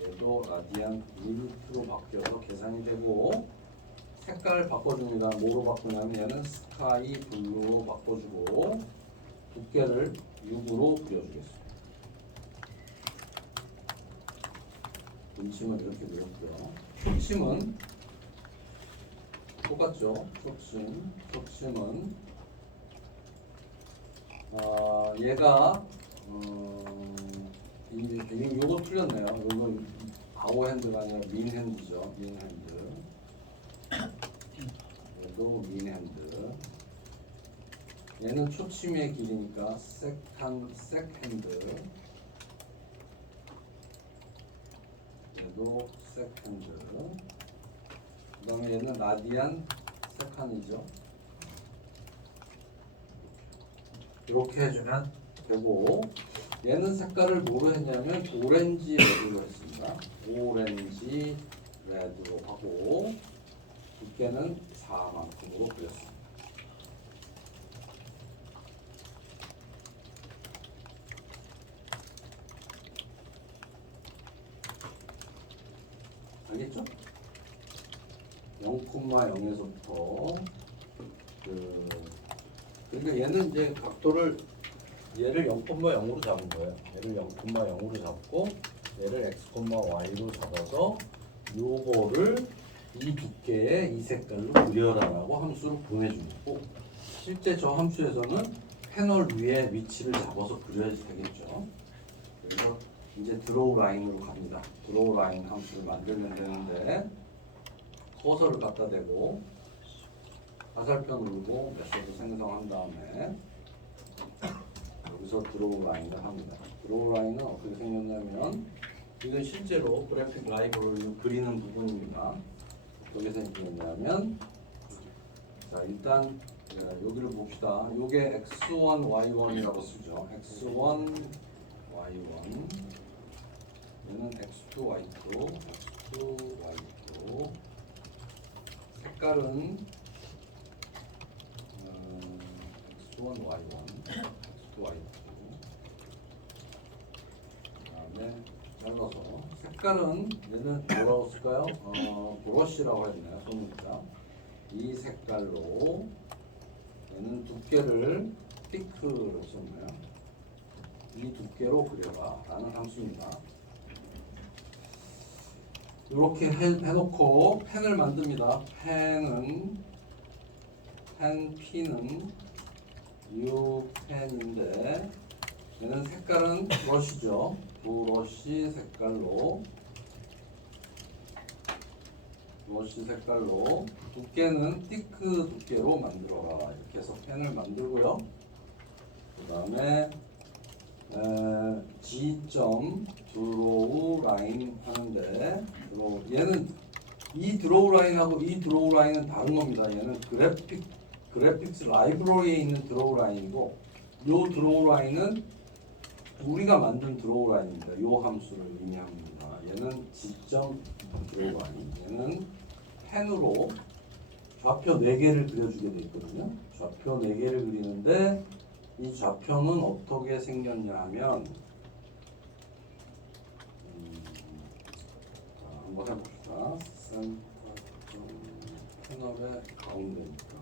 얘도 라디안 유니트로 바뀌어서 계산이 되고 색깔 바꿔줍니다. 뭐로 바꾸냐면 얘는 스카이 블루로 바꿔주고 두께를 6으로 그려주겠습니다. 분침은 이렇게 그렸고요. 초침은 똑같죠. 초침은 얘가 요거 틀렸네요. 요거 아워 핸드가 아니라 민 핸드죠. 민 핸드. 얘도 민 핸드. 얘는 초침의 길이니까 색 핸드. 얘도 색 핸드. 그 다음에 얘는 라디안 세칸이죠. 이렇게 해주면 되고 얘는 색깔을 뭐로 했냐면 오렌지 레드로 했습니다. 오렌지 레드로 하고 두께는 4만큼으로 그렸습니다. 알겠죠? 0,0에서부터 그러니까 얘는 이제 각도를 얘를 0,0으로 잡은 거예요. 얘를 0,0으로 잡고 얘를 x, y로 잡아서 요거를 이 두께의 이 색깔로 그려라라고 함수를 보내준 거고 실제 저 함수에서는 패널 위에 위치를 잡아서 그려야지 되겠죠. 그래서 이제 드로우 라인으로 갑니다. 드로우 라인 함수를 만들면 되는데 커서를 갖다 대고 화살표 누르고 메소드 생성한 다음에 여기서 드로우 라인을 합니다. 드로우 라인은 어떻게 생겼냐면 이건 실제로 그래픽 라이브러리로 그리는 부분입니다. 어떻게 생겼냐면 자 일단 여기를 봅시다. 요게 x1, y1이라고 쓰죠. x1, y1 얘는 x2, y2, x2, y2 색깔은 x1, y1, x2, y2 그 다음에 잘라서 색깔은 얘는 뭐라고 쓸까요? 브러쉬라고 했나요? 손입니다. 이 색깔로 얘는 두께를 thick로 썼나요? 이 두께로 그려봐 라는 함수입니다. 이렇게 해놓고 펜을 만듭니다. 펜은 P는 이 펜인데 얘는 색깔은 브러쉬죠. 브러쉬 색깔로 두께는 thick 두께로 만들어라. 이렇게 해서 펜을 만들고요. 그 다음에 G점 드로우 라인 하는데 얘는 이 드로우 라인하고 이 드로우 라인은 다른 겁니다. 얘는 그래픽스 라이브러리에 있는 드로우 라인이고 요 드로우 라인은 우리가 만든 드로우 라인입니다. 요 함수를 의미합니다. 얘는 G점 드로우 라인. 얘는 펜으로 좌표 4개를 그려주게 돼 있거든요. 좌표 4개를 그리는데 이 좌표는 어떻게 생겼냐 하면 한번 해봅시다. 센터 패널의 가운데니까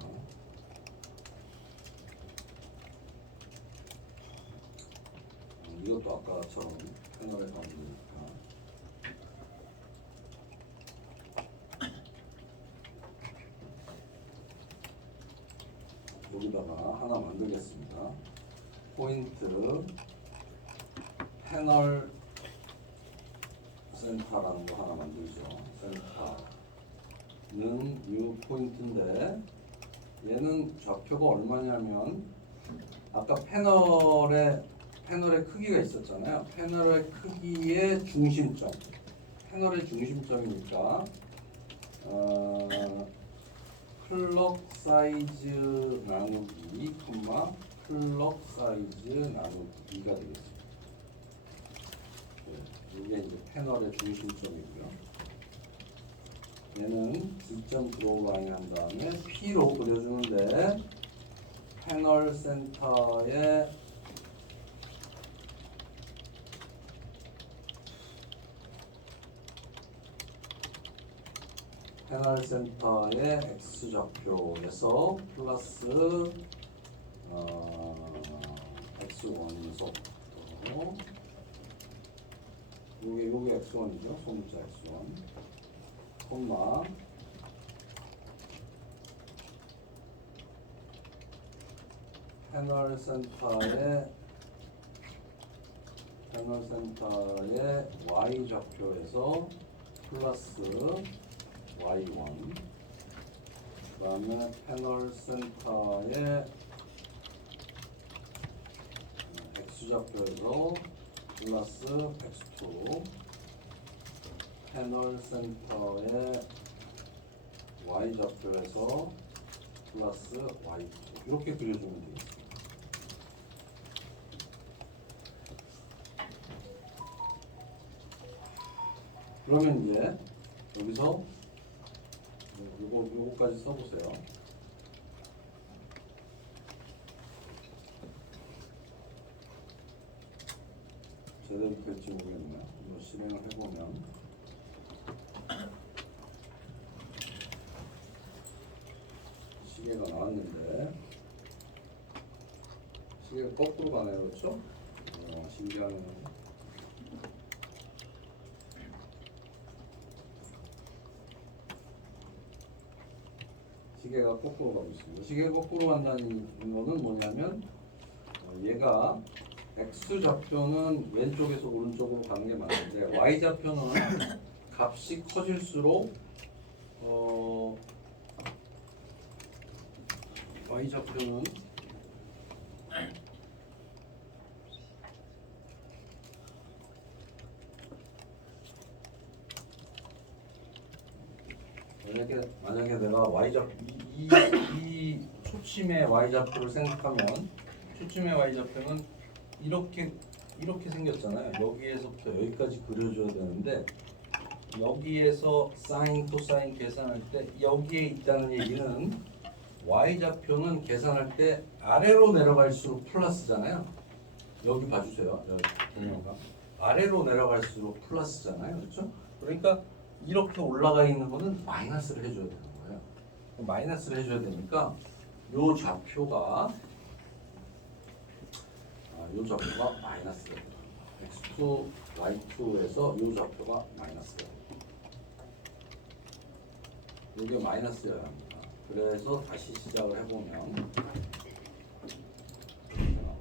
이것도 아까처럼 패널의 가운데니까 여기다가 하나 만들겠습니다. 포인트 패널 센터라는 거 하나 만들죠. 센터는 이 포인트인데 얘는 좌표가 얼마냐면 아까 패널의 크기가 있었잖아요. 패널의 크기의 중심점. 패널의 중심점이니까 클럭 사이즈 나누기, 클럭 사이즈 나누기 2가 되겠습니다. 이게 이제 패널의 중심점이고요. 얘는 G점 드로우 라인 한 다음에 P로 그려주는데 패널 센터의 X 좌표에서 플러스 X1 속도 요게 X1이죠. 소문자 X1 콤마 패널 센터의 Y 좌표에서 플러스 Y1 그 다음에 패널 센터의 X 좌표에서 플러스 X2 패널 센터의 Y 좌표에서 플러스 Y2 이렇게 그려주면 되겠습니다. 그러면 이제 여기서 요거까지 써보세요. 제대로 될지 모르겠네요. 이거 실행을 해보면 시계가 나왔는데 시계가 거꾸로 가네요. 그렇죠? 신기하네요. 시계가 거꾸로 가고 있습니다. 시계가 거꾸로 간다는 거는 뭐냐면 얘가 X좌표는 왼쪽에서 오른쪽으로 가는 게 맞는데 Y좌표는 값이 커질수록 Y좌표는 만약에 내가 Y좌표 이 초침의 Y좌표를 생각하면 초침의 Y좌표는 이렇게 생겼잖아요. 여기에서부터 여기까지 그려줘야 되는데 여기에서 사인, 코사인 계산할 때 여기에 있다는 얘기는 Y좌표는 계산할 때 아래로 내려갈수록 플러스잖아요. 여기 봐주세요. 동영상. 아래로 내려갈수록 플러스잖아요. 그렇죠? 그러니까 이렇게 올라가 있는 거는 마이너스를 해줘야 되는 거예요. 마이너스를 해줘야 되니까 요 좌표가 마이너스가 돼요. x2, y2에서 요 좌표가 마이너스가 돼요. 여기가 마이너스여야 합니다. 그래서 다시 시작을 해보면 이렇게 나오죠.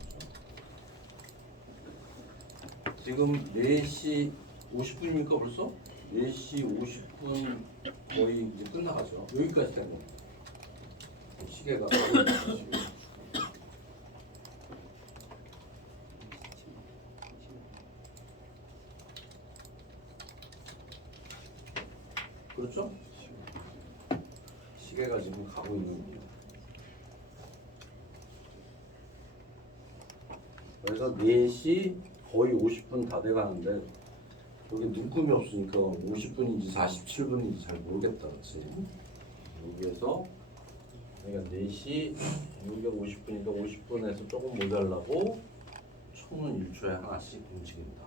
지금 4시 50분입니까 벌써? 4시 50분 거의 이제 끝나가죠. 여기까지 된 겁니다. 시계가 그렇죠? 시계가 지금 가고 있는 거예요. 그래서 4시 거의 50분 다 돼가는데 여기 눈금이 없으니까 50분인지 47분인지 잘 모르겠다, 그렇지? 여기에서 그러니까 4시 여기가 50분이니까 50분에서 조금 모자라고 초는 1초에 하나씩 움직인다.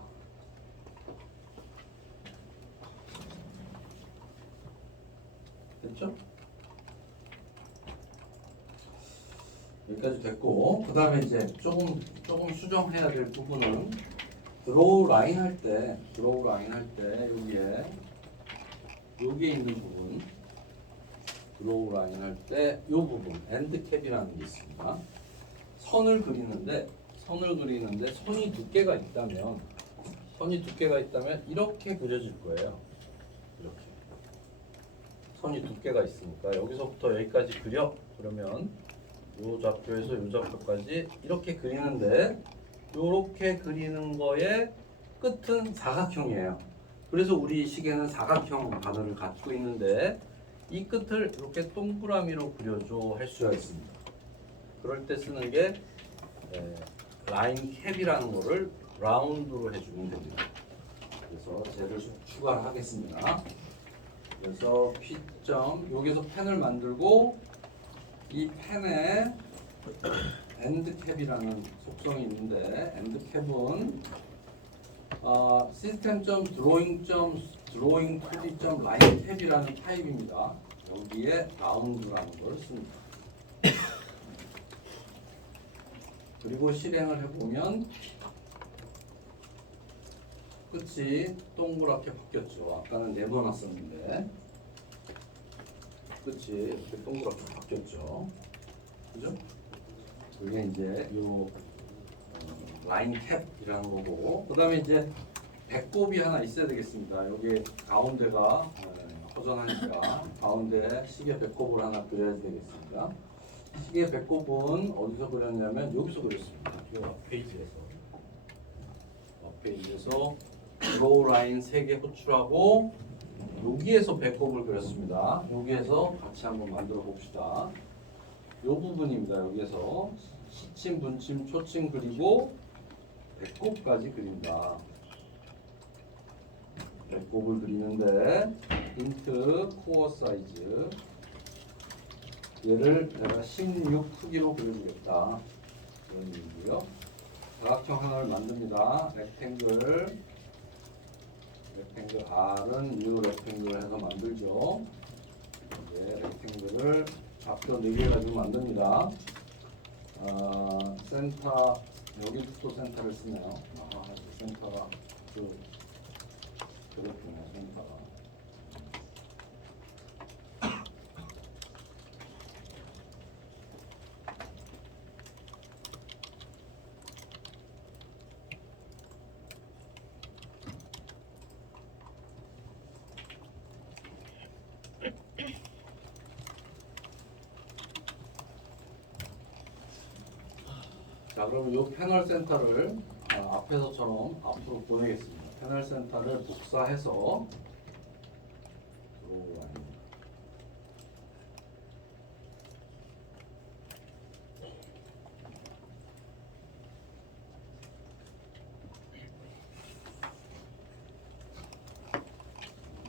됐죠? 여기까지 됐고, 그 다음에 이제 조금 수정해야 될 부분은 드로우 라인 할 때 여기에 있는 부분, 드로우 라인 할 때 이 부분 엔드 캡이라는 게 있습니다. 선을 그리는데 선이 두께가 있다면 이렇게 그려질 거예요. 이렇게 선이 두께가 있으니까 여기서부터 여기까지 그려. 그러면 요 좌표에서 요 좌표까지 이렇게 그리는데 요렇게 그리는 거의 끝은 사각형이에요. 그래서 우리 시계는 사각형 바늘을 갖고 있는데 이 끝을 이렇게 동그라미로 그려줘 할 수가 있습니다. 그럴 때 쓰는 게 라인 캡이라는 거를 라운드로 해주면 됩니다. 그래서 쟤를 추가를 하겠습니다. 그래서 P점 여기서 펜을 만들고 이 펜에 엔드캡이라는 속성이 있는데 엔드캡은 system.drawing.lain캡이라는 타입입니다. 여기에 라운드라는 걸 씁니다. 그리고 실행을 해보면 끝이 동그랗게 바뀌었죠. 아까는 내려놨었는데 끝이 이렇게 동그랗게 바뀌었죠. 그죠? 그게 이제 요 라인 캡이라는 거고, 그 다음에 이제 배꼽이 하나 있어야 되겠습니다. 여기 가운데가 허전하니까 가운데 시계 배꼽을 하나 그려야 되겠습니다. 시계 배꼽은 어디서 그렸냐면 여기서 그렸습니다. 이 앞페이지에서 드로우 라인 3개 호출하고 여기에서 배꼽을 그렸습니다. 여기에서 같이 한번 만들어 봅시다. 이 부분입니다. 여기에서 시침, 분침, 초침 그리고 배꼽까지 그린다. 배꼽을 그리는데 인트 코어 사이즈 얘를 내가 16 크기로 그려주겠다 이런 의미고요. 사각형 하나를 만듭니다. 렉탱글 R은 뉴 렉탱글 해서 만들죠. 이제 렉탱글을 좌표 4개 가지고 만듭니다. 센터 여기도 또 센터를 쓰네요. 센터가 그렇군요. 센터가 자, 그럼 이 패널 센터를 앞에서처럼 앞으로 보내겠습니다. 패널 센터를 복사해서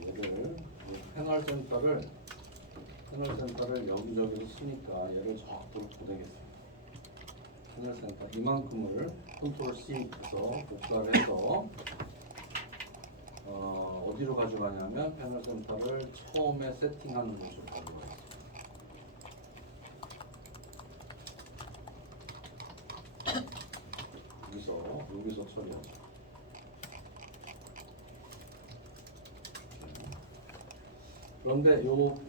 얘를 패널 센터를 여기저기로 쓰니까 얘를 저 앞으로 보내겠습니다. 패널 센터 이만큼을 컨트롤 C 해서 복사를 해서 어디로 가져가냐면 패널 센터를 처음에 세팅하는 곳으로 가져가요. 여기서 처리하죠. 그런데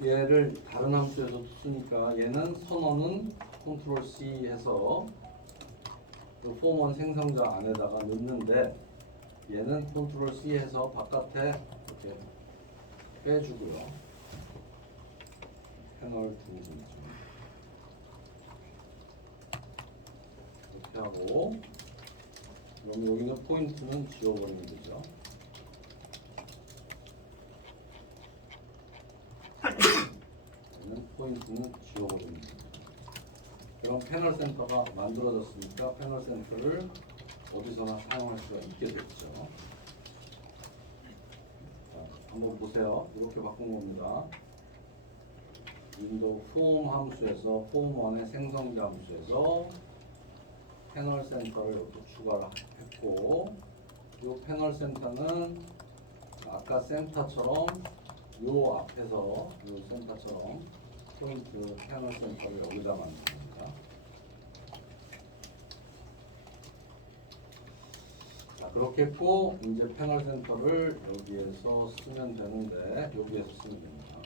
얘를 다른 함수에서 쓰니까 얘는 선언은 컨트롤 C 해서 폼원 생성자 안에다가 넣는데 얘는 컨트롤 C 해서 바깥에 이렇게 빼주고요. 패널 등진 이렇게 하고 그럼 여기는 포인트는 지워버리면 되죠. 얘는 포인트는 지워버리면 됩니다. 그럼 패널 센터가 만들어졌으니까 패널 센터를 어디서나 사용할 수가 있게 됐죠. 자, 한번 보세요. 이렇게 바꾼 겁니다. 윈도우 폼 함수에서 폼1의 생성자 함수에서 패널 센터를 이렇게 추가를 했고 이 패널 센터는 아까 센터처럼 이 앞에서 이 센터처럼 포인트 패널 센터를 여기다 만듭니다. 자, 그렇게 했고 이제 패널 센터를 여기에서 쓰면 되는데 여기에서 쓰면 됩니다.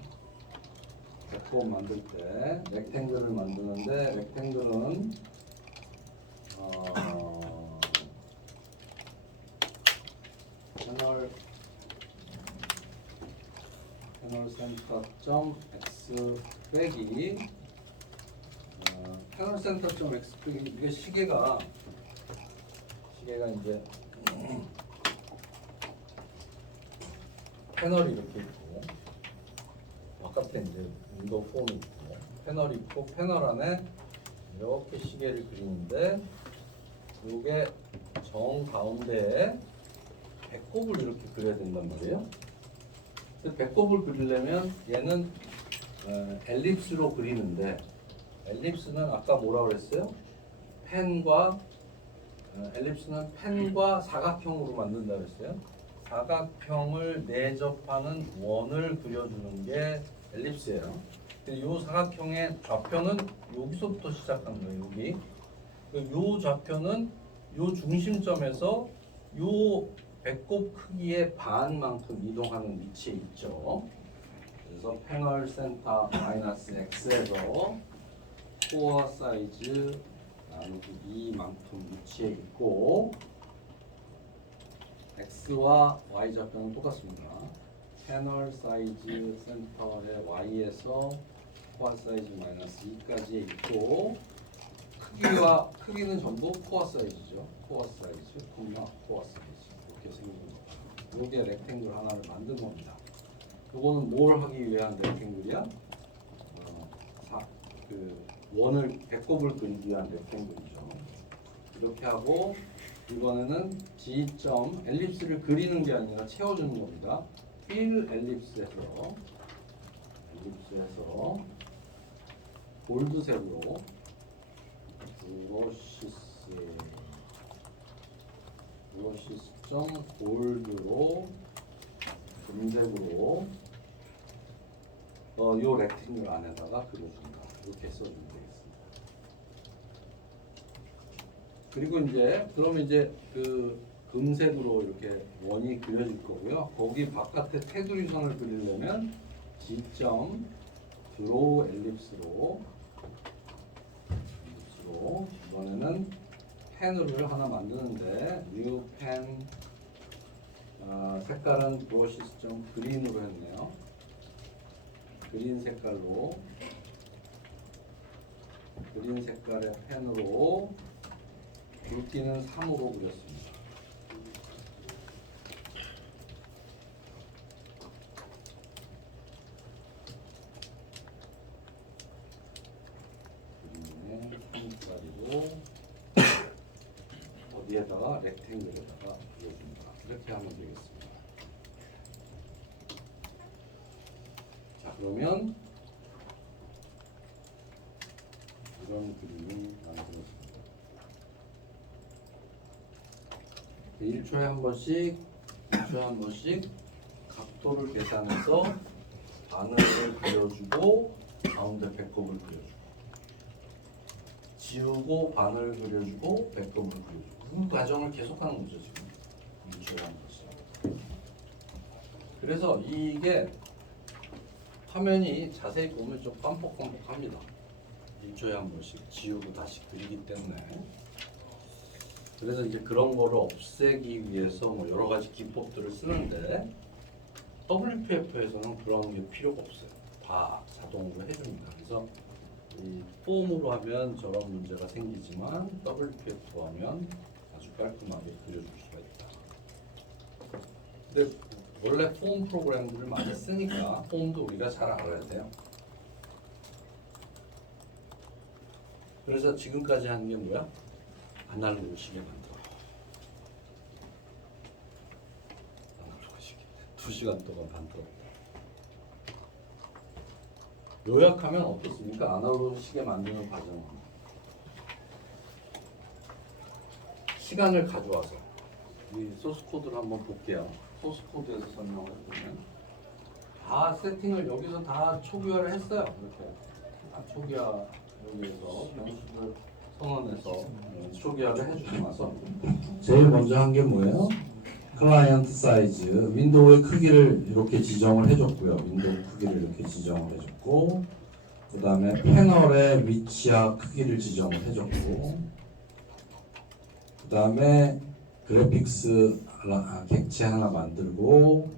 배꼽 만들 때 렉탱글을 만드는데 렉탱글은 패널 센터 점 x 빼기 패널 센터 점 x 빼기 이게 시계가 이제 패널이 이렇게 있고 바깥에 이제 윈도우 폼이 있고 패널이 있고 패널 안에 이렇게 시계를 그리는데 이게 정 가운데에 배꼽을 이렇게 그려야 된단 말이에요. 배꼽을 그리려면 얘는 엘립스로 그리는데 엘립스는 아까 뭐라 그랬어요? 엘립스는 펜과 사각형으로 만든다 그랬어요. 사각형을 내접하는 원을 그려주는 게 엘립스예요. 이 사각형의 좌표는 여기서부터 시작하는 거예요. 여기. 이 좌표는 이 중심점에서 이 배꼽 크기의 반만큼 이동하는 위치에 있죠. 그래서 패널 센터 -x에서 코어 사이즈 나누기 2만큼 위치에 있고 x와 y 좌표는 똑같습니다. 패널 사이즈 센터의 y에서 코어 사이즈 -2까지 있고 크기는 전부 코어 사이즈죠. 코어 사이즈, 코어 사이즈 이렇게 생긴 거. 이게 렉탱글 하나를 만든 겁니다. 이거는 뭘 하기 위한 렉탱글이야? 그 원을 배꼽을 그리기 위한 렉탱글이죠. 이렇게 하고 이번에는 G점 엘립스를 그리는 게 아니라 채워주는 겁니다. fill 엘립스에서 볼드색으로 브러시스.점 볼드로 금색으로 요 렉탱글 안에다가 그려준다. 이렇게 써주면 되겠습니다. 그리고 이제 그러면 이제 그 금색으로 이렇게 원이 그려질 거고요. 거기 바깥에 테두리 선을 그리려면 G점 드로우 엘립스로 이번에는 펜을 하나 만드는데 뉴 펜 색깔은 브러시스.점 그린으로 했네요. 그린 색깔의 펜으로 굵기는 3으로 그렸습니다. 어디에다가 렉탱글에다가 그려줍니다. 이렇게 하면 되겠습니다. 자, 그러면 이런 그림이 만들어집니다. 1초에 한 번씩 각도를 계산해서 바늘을 그려주고 가운데 배꼽을 그려주고 지우고 바늘 그려주고 배꼽을 그려주고 그 과정을 계속하는 거죠. 지금 1초에 한 번씩. 그래서 이게 화면이 자세히 보면 좀 깜빡깜빡합니다. 1초에 한 번씩 지우고 다시 그리기 때문에. 그래서 이제 그런 거를 없애기 위해서 뭐 여러 가지 기법들을 쓰는데 WPF에서는 그런 게 필요가 없어요. 다 자동으로 해줍니다. 그래서 이 폼으로 하면 저런 문제가 생기지만 WPF로 하면 아주 깔끔하게 그려줄 수가 있다. 근데 원래 폼 프로그램들을 많이 쓰니까 폼도 우리가 잘 알아야 돼요. 그래서 지금까지 하는 게 뭐야? 아날로그 시계 만들어. 아날로그 시계 2시간 동안 만들었다. 요약하면 어떻습니까? 아날로그 시계 만드는 과정은 시간을 가져와서 이 소스 코드를 한번 볼게요. 소스 코드에서 설명을 해보면 다 세팅을 여기서 다 초기화를 했어요. 이렇게 다 초기화 여기에서 변수를 선언해서 초기화를 해주고 나서 제일 먼저 한 게 뭐예요? 클라이언트 사이즈, 윈도우의 크기를 이렇게 지정을 해줬고요. 윈도우 크기를 이렇게 지정을 해줬고, 그 다음에 패널의 위치와 크기를 지정을 해줬고, 그 다음에 그래픽스 객체 하나 만들고,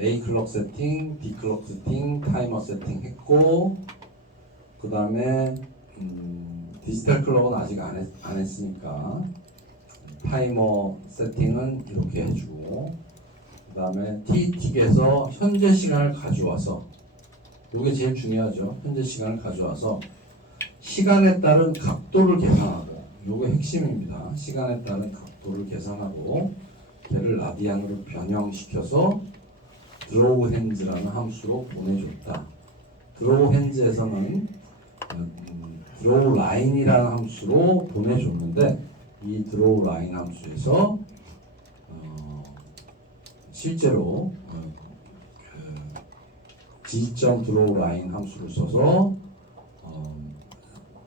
A 클럭 세팅, B 클럭 세팅, 타이머 세팅 했고, 그 다음에 디지털 클럭은 아직 안 했으니까 타이머 세팅은 이렇게 해주고, 그 다음에 TT에서 현재 시간을 가져와서, 이게 제일 중요하죠. 현재 시간을 가져와서 시간에 따른 각도를 계산하고, 이게 핵심입니다. 시간에 따른 각도를 계산하고 걔를 라디안으로 변형시켜서 드로우 핸즈라는 함수로 보내줬다. 드로우 핸즈에서는 드로우 라인이라는 함수로 보내줬는데, 이 드로우 라인 함수에서 실제로 G점 드로우 라인 함수를 써서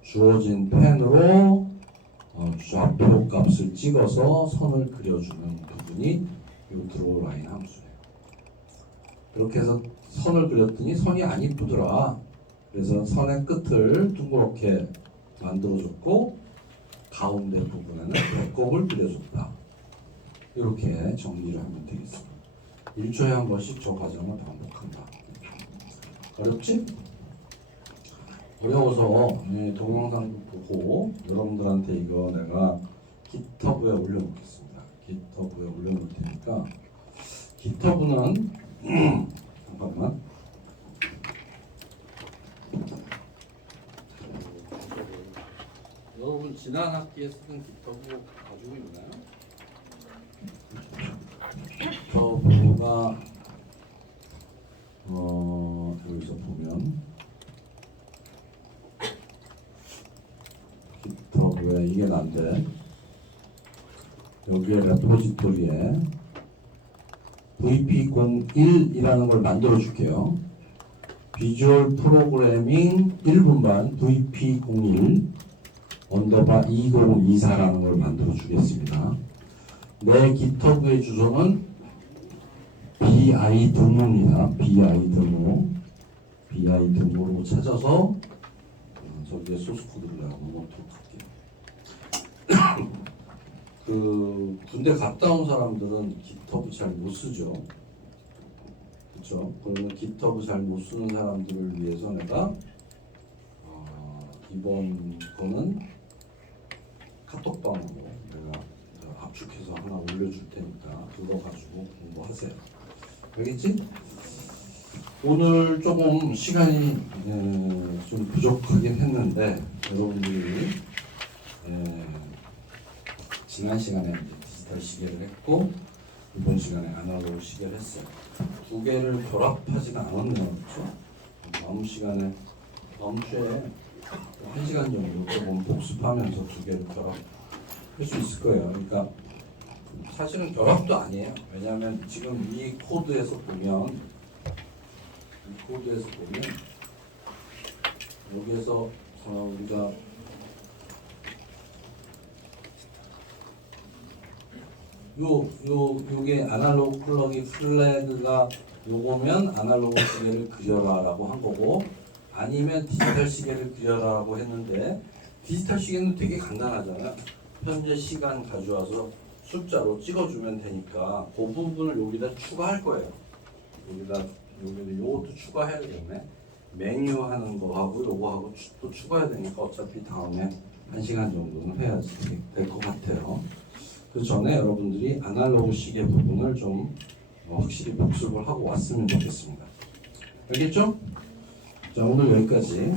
주어진 펜으로 좌표 값을 찍어서 선을 그려주는 부분이 이 드로우 라인 함수예요. 그렇게 해서 선을 그렸더니 선이 안 이쁘더라. 그래서 선의 끝을 둥그렇게 만들어줬고 가운데 부분에는 배꼽을 그려줬다. 이렇게 정리를 하면 되겠습니다. 1초에 한 번씩 저 과정을 반복한다. 어렵지? 어려워서 동영상도 보고 여러분들한테 이거 내가 깃허브에 올려놓겠습니다. 깃허브에 올려놓을 테니까 깃허브는 잠깐만. 여러분 지난 학기에 쓰던 기터브 가지고 있나요? 기터브가 여기서 보면 기터브에 이게 난데 여기에 레포지토리에 VP01이라는 걸 만들어 줄게요. 비주얼 프로그래밍 1분반 VP01 언더바 2024라는 걸 만들어 주겠습니다. 내 기터브의 주소는 BI 등호입니다. BI 등호로 찾아서 저기에 소스 코드를 내가 넣어놓도록 할게요. 그 군대 갔다 온 사람들은 기터브 잘 못 쓰죠. 그렇죠? 그러면 기터브 잘 못 쓰는 사람들을 위해서 내가 이번 거는 카톡방으로 내가 압축해서 하나 올려줄 테니까 그거 가지고 공부하세요. 알겠지? 오늘 조금 시간이 좀 부족하긴 했는데 여러분들이 지난 시간에 디지털 시계를 했고 이번 시간에 아날로그 시계를 했어요. 두 개를 결합하진 않았네요. 그렇죠? 다음 시간에 다음 주에 1시간 정도 조금 복습하면서 두 개를 결합할 수 있을 거예요. 그러니까 사실은 결합도 아니에요. 왜냐하면 지금 이 코드에서 보면 여기에서 우리가 요게 아날로그 플래그가 요거면 아날로그 시계를 그려라라고 한 거고 아니면 디지털 시계를 그려라라고 했는데 디지털 시계는 되게 간단하잖아요. 현재 시간 가져와서 숫자로 찍어주면 되니까 그 부분을 여기다 추가할 거예요. 여기다 요것도 추가해야 되겠네. 메뉴 하는 거하고 요거하고 또 추가해야 되니까 어차피 다음에 1시간 정도는 해야지 될 것 같아요. 그 전에 여러분들이 아날로그 시계 부분을 좀 확실히 복습을 하고 왔으면 좋겠습니다. 알겠죠? 자, 오늘 여기까지.